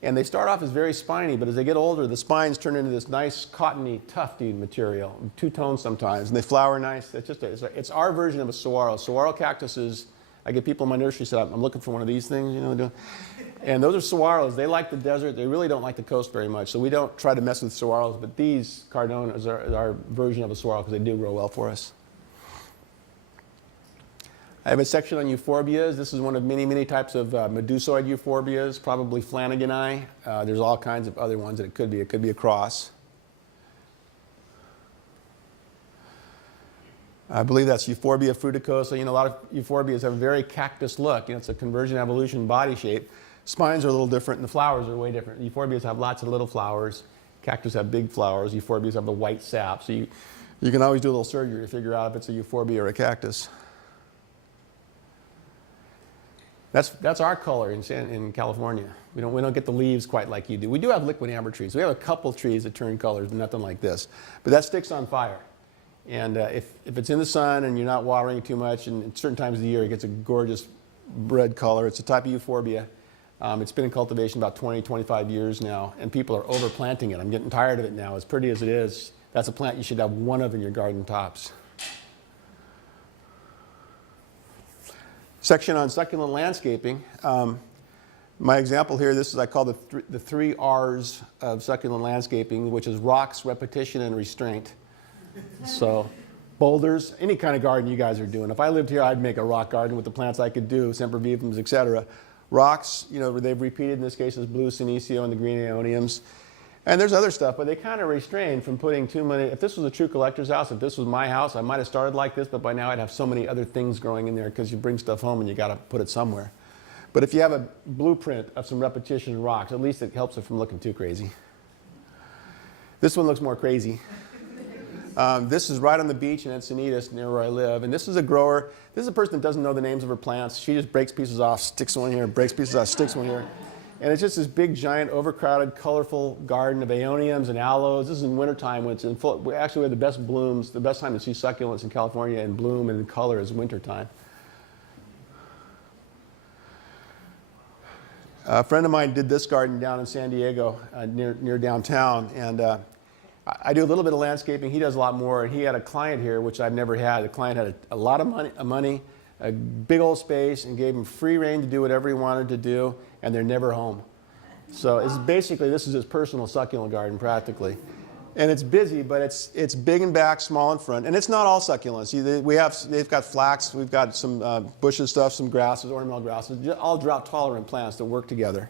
And they start off as very spiny, but as they get older, the spines turn into this nice cottony, tufty material, two-tone sometimes, and they flower nice. It's our version of a saguaro. Saguaro cactuses, I get people in my nursery say, I'm looking for one of these things, you know. And those are saguaros. They like the desert. They really don't like the coast very much. So we don't try to mess with saguaros, but these cardones are our version of a saguaro because they do grow well for us. I have a section on euphorbias. This is one of many, many types of Medusoid Euphorbias, probably Flanagani. There's all kinds of other ones that it could be. It could be a cross. I believe that's Euphorbia fruticosa. You know, a lot of euphorbias have a very cactus look. You know, it's a convergent evolution body shape. Spines are a little different, and the flowers are way different. Euphorbias have lots of little flowers. Cactus have big flowers. Euphorbias have the white sap. So you can always do a little surgery to figure out if it's a euphorbia or a cactus. That's our color in California. We don't get the leaves quite like you do. We do have liquid amber trees. We have a couple trees that turn colors, but nothing like this. But that sticks on fire. And if it's in the sun and you're not watering it too much, and at certain times of the year it gets a gorgeous red color. It's a type of euphorbia. It's been in cultivation about 20, 25 years now, and people are overplanting it. I'm getting tired of it now. As pretty as it is, that's a plant you should have one of in your garden tops. Section on succulent landscaping. My example here, I call the 3 R's of succulent landscaping, which is rocks, repetition, and restraint. So boulders, any kind of garden you guys are doing. If I lived here, I'd make a rock garden with the plants I could do, sempervivums, etc. Rocks, you know, they've repeated in this case as blue senecio and the green aeoniums. And there's other stuff, but they kind of restrain from putting too many. If this was a true collector's house, if this was my house, I might have started like this, but by now I'd have so many other things growing in there because you bring stuff home and you got to put it somewhere. But if you have a blueprint of some repetition and rocks, at least it helps it from looking too crazy. This one looks more crazy. This is right on the beach in Encinitas, near where I live. And this is a grower. This is a person that doesn't know the names of her plants. She just breaks pieces off, sticks one here, breaks pieces off, sticks one here. And it's just this big, giant, overcrowded, colorful garden of aeoniums and aloes. This is in wintertime when it's in full. We actually have the best blooms. The best time to see succulents in California in bloom and in color is wintertime. A friend of mine did this garden down in San Diego, near downtown. And I do a little bit of landscaping. He does a lot more. And he had a client here, which I've never had. The client had a lot of money, a big old space, and gave him free reign to do whatever he wanted to do, and they're never home. So it's basically, this is his personal succulent garden practically. And it's busy, but it's big in back, small in front. And it's not all succulents. They've got flax, we've got some bushes stuff, some grasses, ornamental grasses, all drought tolerant plants that work together.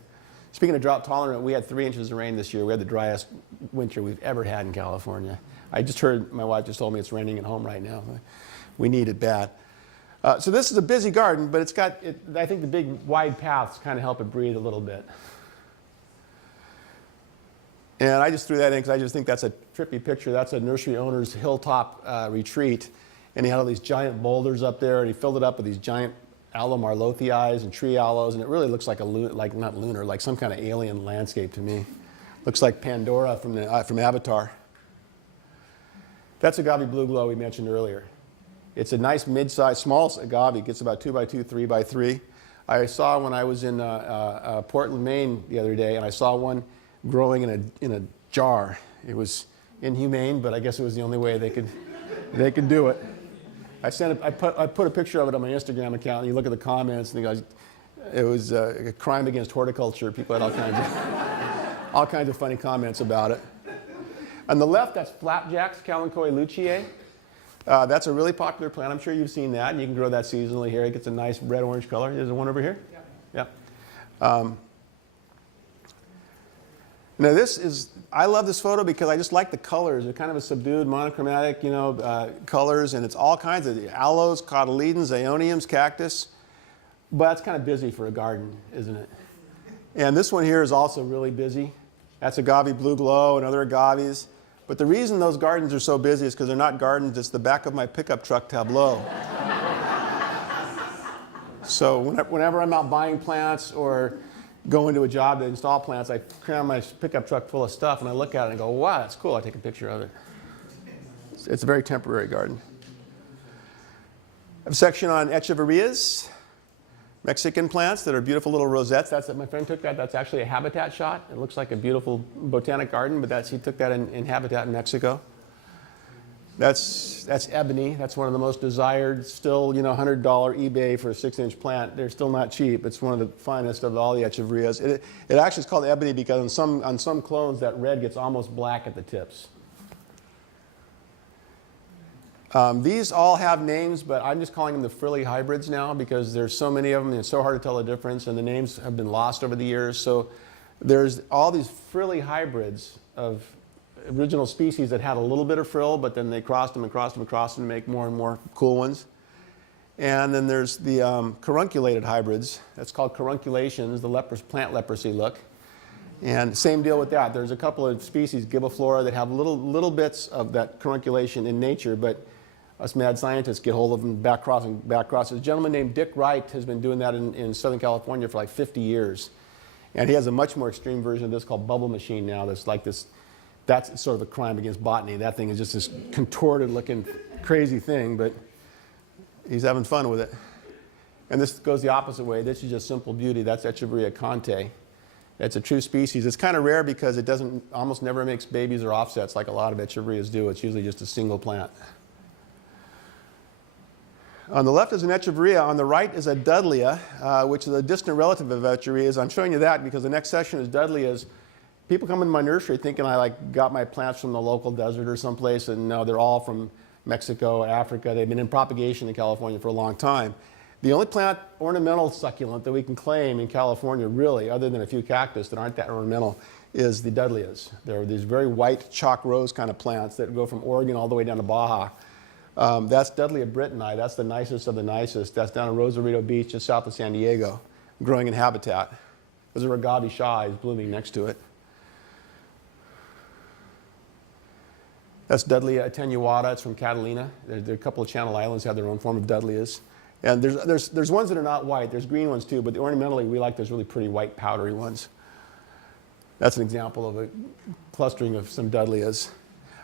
Speaking of drought tolerant, we had 3 inches of rain this year. We had the driest winter we've ever had in California. I just heard, my wife just told me it's raining at home right now. We need it bad. So this is a busy garden, but I think the big wide paths kind of help it breathe a little bit. And I just threw that in because I just think that's a trippy picture. That's a nursery owner's hilltop retreat. And he had all these giant boulders up there, and he filled it up with these giant aloe marlothii and tree aloes, and it really looks like like some kind of alien landscape to me. Looks like Pandora from Avatar. That's agave blue glow we mentioned earlier. It's a nice mid-sized, small agave. It gets about 2 by 2, 3 by 3. I saw when I was in Portland, Maine the other day, and I saw one growing in a jar. It was inhumane, but I guess it was the only way they could do it. I put a picture of it on my Instagram account, and you look at the comments, and it was a crime against horticulture. People had all kinds of funny comments about it. On the left, that's flapjacks, Kalanchoe luciae. That's a really popular plant. I'm sure you've seen that, and you can grow that seasonally here. It gets a nice red-orange color. There's one over here? Yeah. Now I love this photo because I just like the colors. They're kind of a subdued, monochromatic, colors, and it's all kinds of aloes, cotyledons, aeoniums, cactus. But it's kind of busy for a garden, isn't it? And this one here is also really busy. That's agave blue glow and other agaves. But the reason those gardens are so busy is because they're not gardens, it's the back of my pickup truck tableau. So whenever I'm out buying plants or going to a job to install plants, I cram my pickup truck full of stuff, and I look at it and go, wow, that's cool. I take a picture of it. It's a very temporary garden. I have a section on echeverias, Mexican plants that are beautiful little rosettes. My friend took that. That's actually a habitat shot. It looks like a beautiful botanic garden, but he took that in habitat in Mexico. That's ebony. That's one of the most desired, still, $100 eBay for a 6-inch plant. They're still not cheap. It's one of the finest of all the echeverias. It actually is called ebony because on some clones that red gets almost black at the tips. These all have names, but I'm just calling them the frilly hybrids now because there's so many of them and it's so hard to tell the difference, and the names have been lost over the years. So there's all these frilly hybrids of original species that had a little bit of frill, but then they crossed them and crossed them and crossed them to make more and more cool ones. And then there's the carunculated hybrids. That's called carunculations, the plant leprosy look. And same deal with that. There's a couple of species, Gibiflora, that have little bits of that carunculation in nature, but us mad scientists get hold of them, back crosses. A gentleman named Dick Wright has been doing that in Southern California for like 50 years. And he has a much more extreme version of this called Bubble Machine now that's like this. That's sort of a crime against botany. That thing is just this contorted looking crazy thing, but he's having fun with it. And this goes the opposite way. This is just simple beauty. That's Echeveria conte. It's a true species. It's kind of rare because it almost never makes babies or offsets like a lot of Echeverias do. It's usually just a single plant. On the left is an Echeveria. On the right is a Dudleya, which is a distant relative of Echeverias. I'm showing you that because the next section is Dudleyas. People come into my nursery thinking I got my plants from the local desert or someplace, and no, they're all from Mexico, Africa. They've been in propagation in California for a long time. The only plant ornamental succulent that we can claim in California, really, other than a few cactus that aren't that ornamental, is the Dudleyas. There are these very white chalk rose kind of plants that go from Oregon all the way down to Baja. That's Dudleya brittoni. That's the nicest of the nicest. That's down at Rosarito Beach, just south of San Diego, growing in habitat. There's a agave shy is blooming next to it. That's Dudleya attenuata. It's from Catalina. There are a couple of Channel Islands have their own form of Dudleyas. And there's ones that are not white. There's green ones too, but ornamentally we like those really pretty white powdery ones. That's an example of a clustering of some Dudleyas.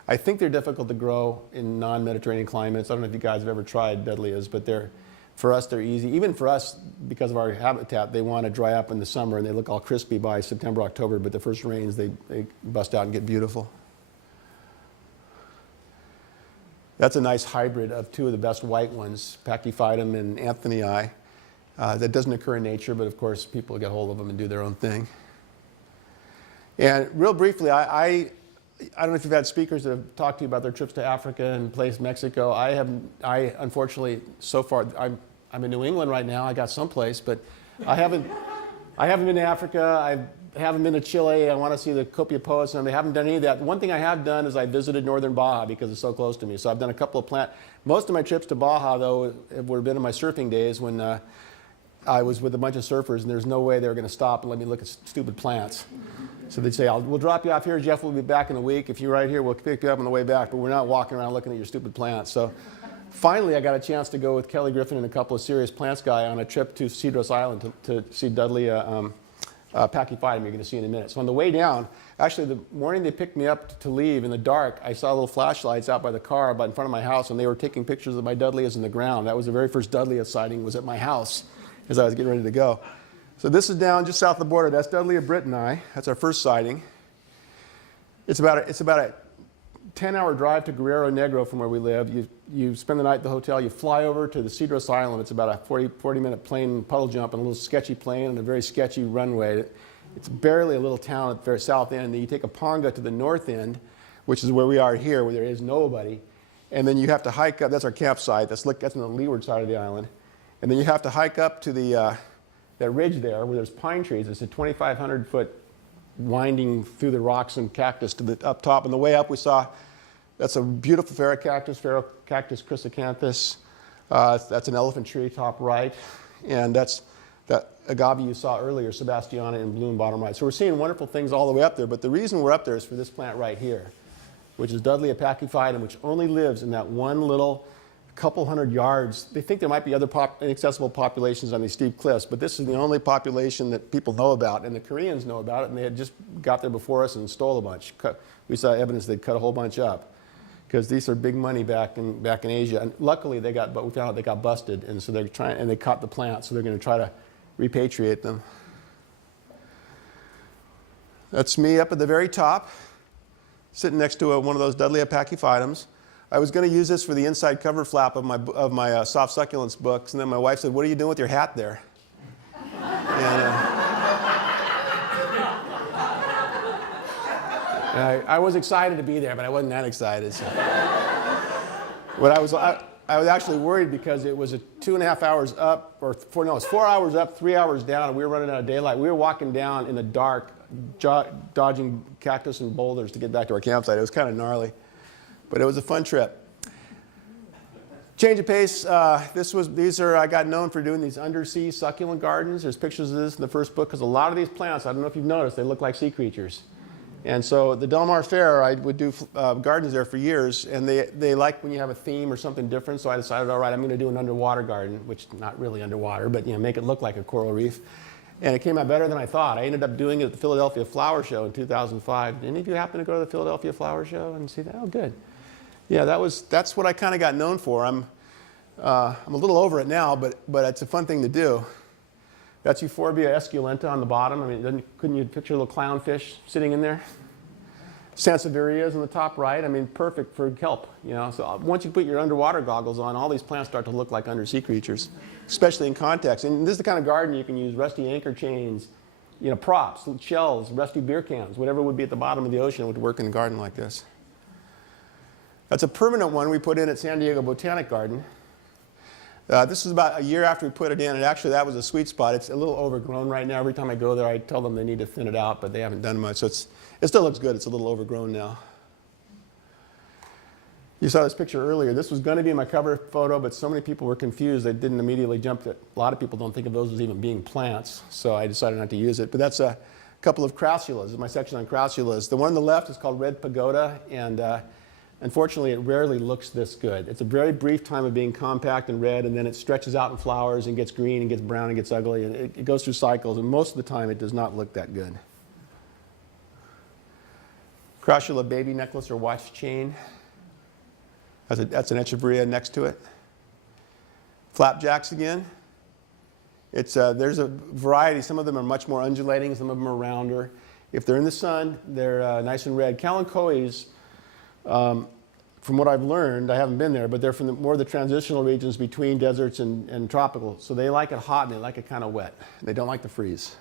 I think they're difficult to grow in non-Mediterranean climates. I don't know if you guys have ever tried Dudleyas, but for us they're easy. Even for us, because of our habitat, they want to dry up in the summer and they look all crispy by September, October, but the first rains, they bust out and get beautiful. That's a nice hybrid of two of the best white ones, Pachyphytum and Anthonyi. That doesn't occur in nature, but of course people get hold of them and do their own thing. And real briefly, I don't know if you've had speakers that have talked to you about their trips to Africa and places Mexico. I unfortunately, so far, I'm in New England right now. I got someplace, but I haven't been to Africa. I haven't been to Chile. I want to see the Copiapoas, and I haven't done any of that. One thing I have done is I visited northern Baja because it's so close to me. So I've done a couple of most of my trips to Baja, though, have been in my surfing days when I was with a bunch of surfers, and there's no way they were going to stop and let me look at stupid plants. So they'd say, we'll drop you off here. Jeff will be back in a week. If you're right here, we'll pick you up on the way back. But we're not walking around looking at your stupid plants. So finally, I got a chance to go with Kelly Griffin and a couple of serious plants guy on a trip to Cedros Island to see Dudley pachyphytum, you're going to see in a minute. So on the way down, actually the morning they picked me up to leave in the dark, I saw little flashlights out by the car about in front of my house, and they were taking pictures of my Dudleas in the ground. That was the very first Dudlea sighting, was at my house as I was getting ready to go. So this is down just south of the border. That's Dudlea brittoni. That's our first sighting. It's about a 10-hour drive to Guerrero Negro from where we live. You spend the night at the hotel. You fly over to the Cedros Island. It's about a 40-minute plane puddle jump and a little sketchy plane and a very sketchy runway. It's barely a little town at the very south end. Then you take a ponga to the north end, which is where we are here, where there is nobody. And then you have to hike up. That's our campsite. That's on the leeward side of the island. And then you have to hike up to that ridge there where there's pine trees. It's a 2,500-foot winding through the rocks and cactus to the up top. On the way up, we saw that's a beautiful Ferrocactus chrysocanthus. That's an elephant tree top right. And that's that agave you saw earlier, Sebastiana in bloom bottom right. So we're seeing wonderful things all the way up there. But the reason we're up there is for this plant right here, which is Dudlea pachyphytum, which only lives in that one little couple hundred yards. They think there might be other inaccessible populations on these steep cliffs, but this is the only population that people know about, and the Koreans know about it, and they had just got there before us and stole a bunch. We saw evidence they'd cut a whole bunch up, because these are big money back in Asia. And luckily, we found out they got busted, and so they're trying, and they caught the plant, so they're going to try to repatriate them. That's me up at the very top, sitting next to one of those Dudlea pachyphytums. I was going to use this for the inside cover flap of my soft succulents books, and then my wife said, "What are you doing with your hat there?" And I was excited to be there, but I wasn't that excited. So. But I was actually worried because it was 2.5 hours up, it's 4 hours up, 3 hours down, and we were running out of daylight. We were walking down in the dark, dodging cactus and boulders to get back to our campsite. It was kind of gnarly. But it was a fun trip. Change of pace. I got known for doing these undersea succulent gardens. There's pictures of this in the first book because a lot of these plants, I don't know if you've noticed, they look like sea creatures. And so at the Del Mar Fair, I would do gardens there for years, and they like when you have a theme or something different. So I decided, all right, I'm going to do an underwater garden, which not really underwater, but make it look like a coral reef. And it came out better than I thought. I ended up doing it at the Philadelphia Flower Show in 2005. Did any of you happen to go to the Philadelphia Flower Show and see that? Oh, good. Yeah, that's what I kind of got known for. I'm a little over it now, but it's a fun thing to do. That's Euphorbia esculenta on the bottom. I mean, couldn't you picture a little clownfish sitting in there? Sansevierias on the top right. I mean, perfect for kelp. So once you put your underwater goggles on, all these plants start to look like undersea creatures, especially in context. And this is the kind of garden you can use rusty anchor chains, props, shells, rusty beer cans, whatever would be at the bottom of the ocean would work in a garden like this. That's a permanent one we put in at San Diego Botanic Garden. This is about a year after we put it in, and actually that was a sweet spot. It's a little overgrown right now. Every time I go there, I tell them they need to thin it out, but they haven't done much. So it still looks good. It's a little overgrown now. You saw this picture earlier. This was going to be my cover photo, but so many people were confused they didn't immediately jump to it. A lot of people don't think of those as even being plants, so I decided not to use it. But that's a couple of crassulas. This is my section on crassulas. The one on the left is called Red Pagoda, and unfortunately, it rarely looks this good. It's a very brief time of being compact and red, and then it stretches out in flowers and gets green and gets brown and gets ugly, and it goes through cycles, and most of the time it does not look that good. Crassula baby necklace or watch chain. That's an Echeveria next to it. Flapjacks again. There's a variety. Some of them are much more undulating, some of them are rounder. If they're in the sun, they're nice and red. Kalanchoes, from what I've learned, I haven't been there, but they're from more of the transitional regions between deserts and tropical. So they like it hot and they like it kind of wet. They don't like the freeze.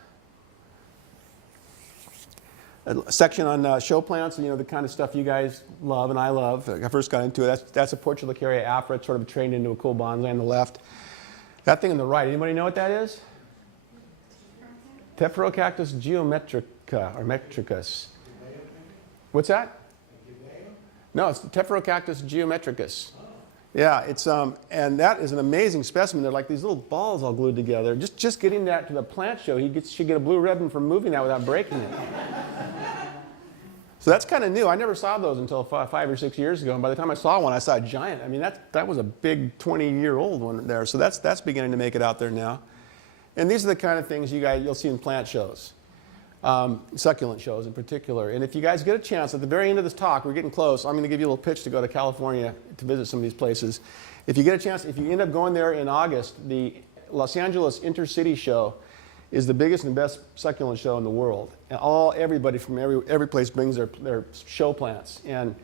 A section on show plants, the kind of stuff you guys love and I love. I first got into it. That's a Portulacaria afra. It's sort of trained into a cool bonsai on the left. That thing on the right, anybody know what that is? Tephorocactus geometrica, or metricus. What's that? No, it's the Tephorocactus geometricus. Yeah, it's and that is an amazing specimen. They're like these little balls all glued together. Just getting that to the plant show, should get a blue ribbon for moving that without breaking it. So that's kind of new. I never saw those until 5 or 6 years ago. And by the time I saw one, I saw a giant. I mean, that was a big 20-year-old one there. So that's beginning to make it out there now. And these are the kind of things you'll see in plant shows, succulent shows in particular. And if you guys get a chance, at the very end of this talk, we're getting close. I'm going to give you a little pitch to go to California to visit some of these places. If you get a chance, if you end up going there in August, the Los Angeles Intercity Show is the biggest and best succulent show in the world. And everybody from every place brings their show plants. And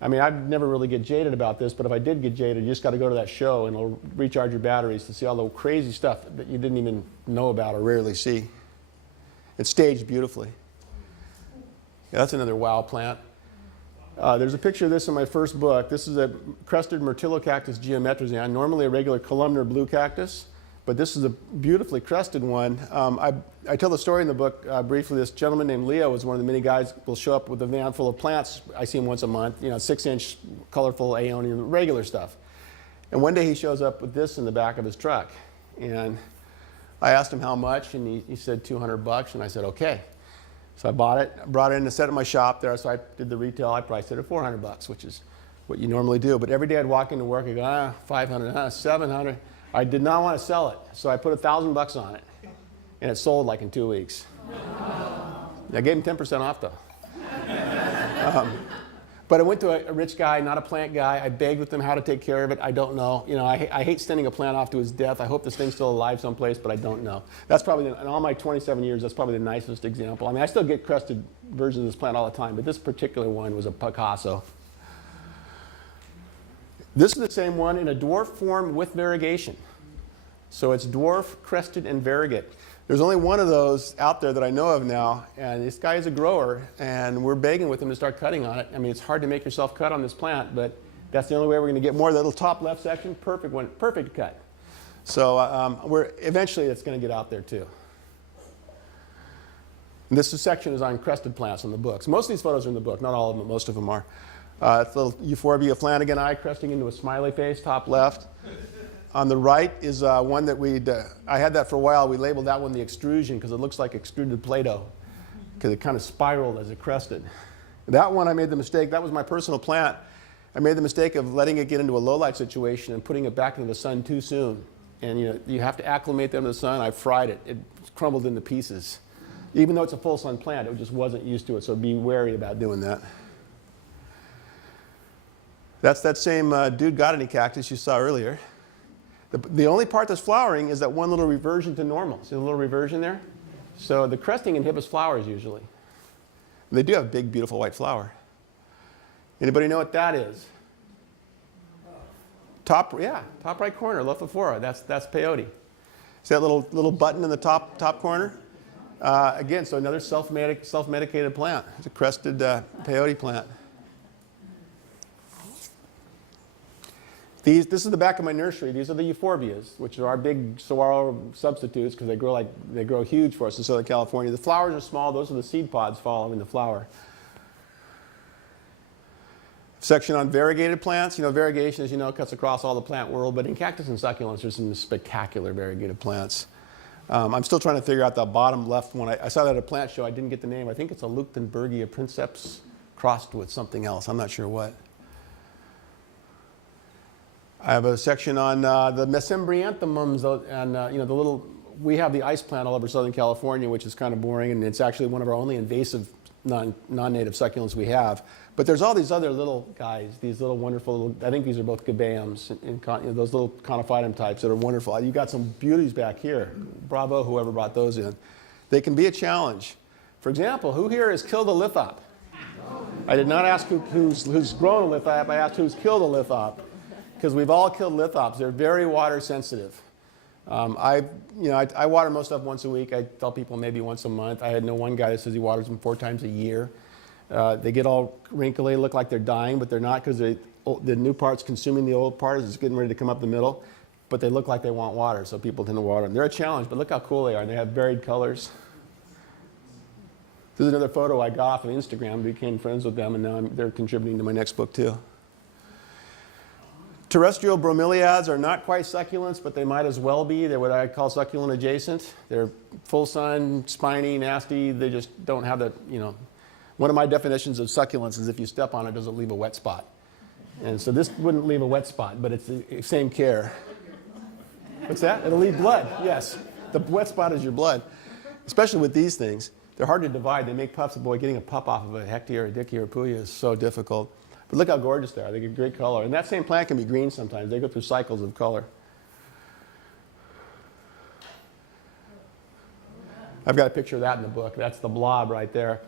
I mean, I'd never really get jaded about this, but if I did get jaded, you just got to go to that show and it'll recharge your batteries to see all the crazy stuff that you didn't even know about or rarely see. It's staged beautifully. Yeah, that's another wow plant. There's a picture of this in my first book. This is a Crested Myrtillocactus geometricans, normally a regular columnar blue cactus. But this is a beautifully crested one. I tell the story in the book briefly. This gentleman named Leo was one of the many guys who will show up with a van full of plants. I see him once a month, 6-inch colorful aeonium, regular stuff. And one day he shows up with this in the back of his truck. And I asked him how much, and he said $200, and I said, okay. So I bought it, brought it in and set it in my shop there. So I did the retail. I priced it at $400, which is what you normally do. But every day I'd walk into work and go, $500, $700. I did not want to sell it, so I put $1,000 on it, and it sold like in 2 weeks. I gave him 10% off though. But I went to a rich guy, not a plant guy. I begged with him how to take care of it. I don't know. I hate sending a plant off to his death. I hope this thing's still alive someplace, but I don't know. That's probably, in all my 27 years, that's probably the nicest example. I mean, I still get crested versions of this plant all the time, but this particular one was a Picasso. This is the same one in a dwarf form with variegation. So it's dwarf, crested, and variegate. There's only one of those out there that I know of now, and this guy is a grower, and we're begging with him to start cutting on it. I mean, it's hard to make yourself cut on this plant, but that's the only way we're going to get more. That little top left section, perfect one, perfect cut. So eventually it's going to get out there too. And this section is on crested plants in the books. Most of these photos are in the book, not all of them, but most of them are. It's a little Euphorbia Flanagan eye cresting into a smiley face, top left. On the right is one that I had that for a while. We labeled that one the extrusion because it looks like extruded Play-Doh because it kind of spiraled as it crested. That one I made the mistake, that was my personal plant. I made the mistake of letting it get into a low light situation and putting it back into the sun too soon. And you have to acclimate them to the sun. I fried it. It crumbled into pieces. Even though it's a full sun plant, it just wasn't used to it, so be wary about doing that. That's that same Dude Got Any cactus you saw earlier. The only part that's flowering is that one little reversion to normal. See the little reversion there? So the cresting inhibits flowers usually. And they do have a big, beautiful white flower. Anybody know what that is? Top right corner, Aloe. That's peyote. See that little button in the top corner? Again, so another self-medicated plant. It's a crested peyote plant. This is the back of my nursery. These are the Euphorbias, which are our big saguaro substitutes because they grow huge for us in Southern California. The flowers are small. Those are the seed pods following the flower. Section on variegated plants. Variegation, as you know, cuts across all the plant world, but in cactus and succulents, there's some spectacular variegated plants. I'm still trying to figure out that bottom left one. I saw that at a plant show. I didn't get the name. I think it's a Leuchtenbergia princeps crossed with something else. I'm not sure what. I have a section on the mesembryanthemums, and we have the ice plant all over Southern California, which is kind of boring, and it's actually one of our only invasive non-native succulents we have. But there's all these other little guys, these little wonderful, I think these are both gabayums, and those little conophytum types that are wonderful. You've got some beauties back here. Bravo, whoever brought those in. They can be a challenge. For example, who here has killed a lithop? I did not ask who's grown a lithop, I asked who's killed a lithop. Because we've all killed lithops. They're very water sensitive. I water most stuff once a week. I tell people maybe once a month. I had one guy that says he waters them 4 times a year. They get all wrinkly, look like they're dying, but they're not because the new part's consuming the old part. It's getting ready to come up the middle. But they look like they want water, so people tend to water them. They're a challenge, but look how cool they are. They have varied colors. This is another photo I got off of Instagram. Became friends with them, and now they're contributing to my next book too. Terrestrial bromeliads are not quite succulents, but they might as well be. They're what I call succulent adjacent. They're full sun, spiny, nasty. They just don't have the, you know. One of my definitions of succulents is if you step on it, does it leave a wet spot? And so this wouldn't leave a wet spot, but it's the same care. What's that? It'll leave blood, yes. The wet spot is your blood, especially with these things. They're hard to divide. They make pups. Boy, getting a pup off of a hectare or a dickie or a puya is so difficult. But look how gorgeous they are. They get great color. And that same plant can be green sometimes. They go through cycles of color. I've got a picture of that in the book. That's the blob right there.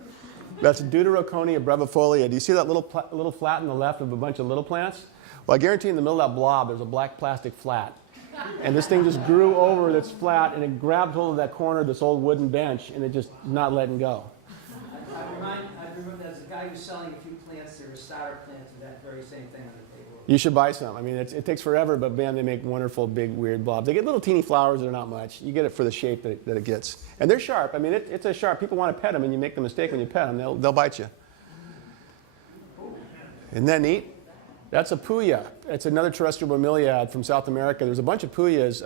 That's Deuteroconia brevifolia. Do you see that little flat on the left of a bunch of little plants? Well, I guarantee in the middle of that blob, there's a black plastic flat. And this thing just grew over this flat, and it grabbed hold of that corner of this old wooden bench, and it just not letting go. I remember there's a guy who's selling a few plants. There were starter plants of that very same thing on the table. You should buy some. I mean, it takes forever, but man, they make wonderful, big, weird blobs. They get little teeny flowers that are not much. You get it for the shape that it gets. And they're sharp. I mean, it's a sharp. People want to pet them, and you make the mistake when you pet them. They'll bite you. Isn't that neat? That's a puya. It's another terrestrial bromeliad from South America. There's a bunch of puyas.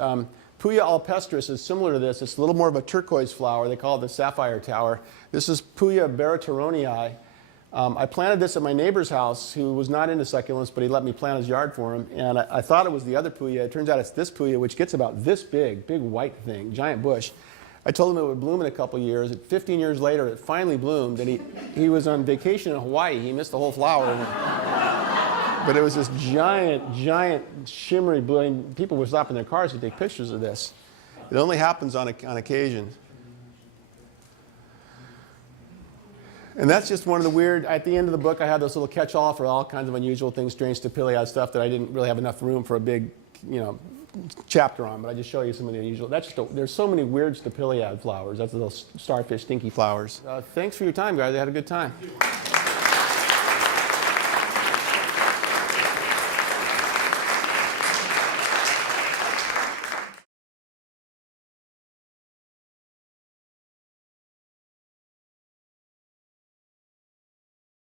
Puia alpestris is similar to this. It's a little more of a turquoise flower. They call it the sapphire tower. This is Puia Abiraterone. I planted this at my neighbor's house, who was not into succulents, but he let me plant his yard for him. And I thought it was the other puya. It turns out it's this puya, which gets about this big white thing, giant bush. I told him it would bloom in a couple years. 15 years later, it finally bloomed, and he was on vacation in Hawaii. He missed the whole flower. But it was this giant, shimmery bloom. People would stop in their cars to take pictures of this. It only happens on occasion. And that's just one of the weird, at the end of the book, I had this little catch-all for all kinds of unusual things, strange stapeliad stuff that I didn't really have enough room for a big, chapter on, but I just show you some of the unusual. There's so many weird stapeliad flowers. That's the little starfish, stinky flowers. Thanks for your time, guys. I had a good time.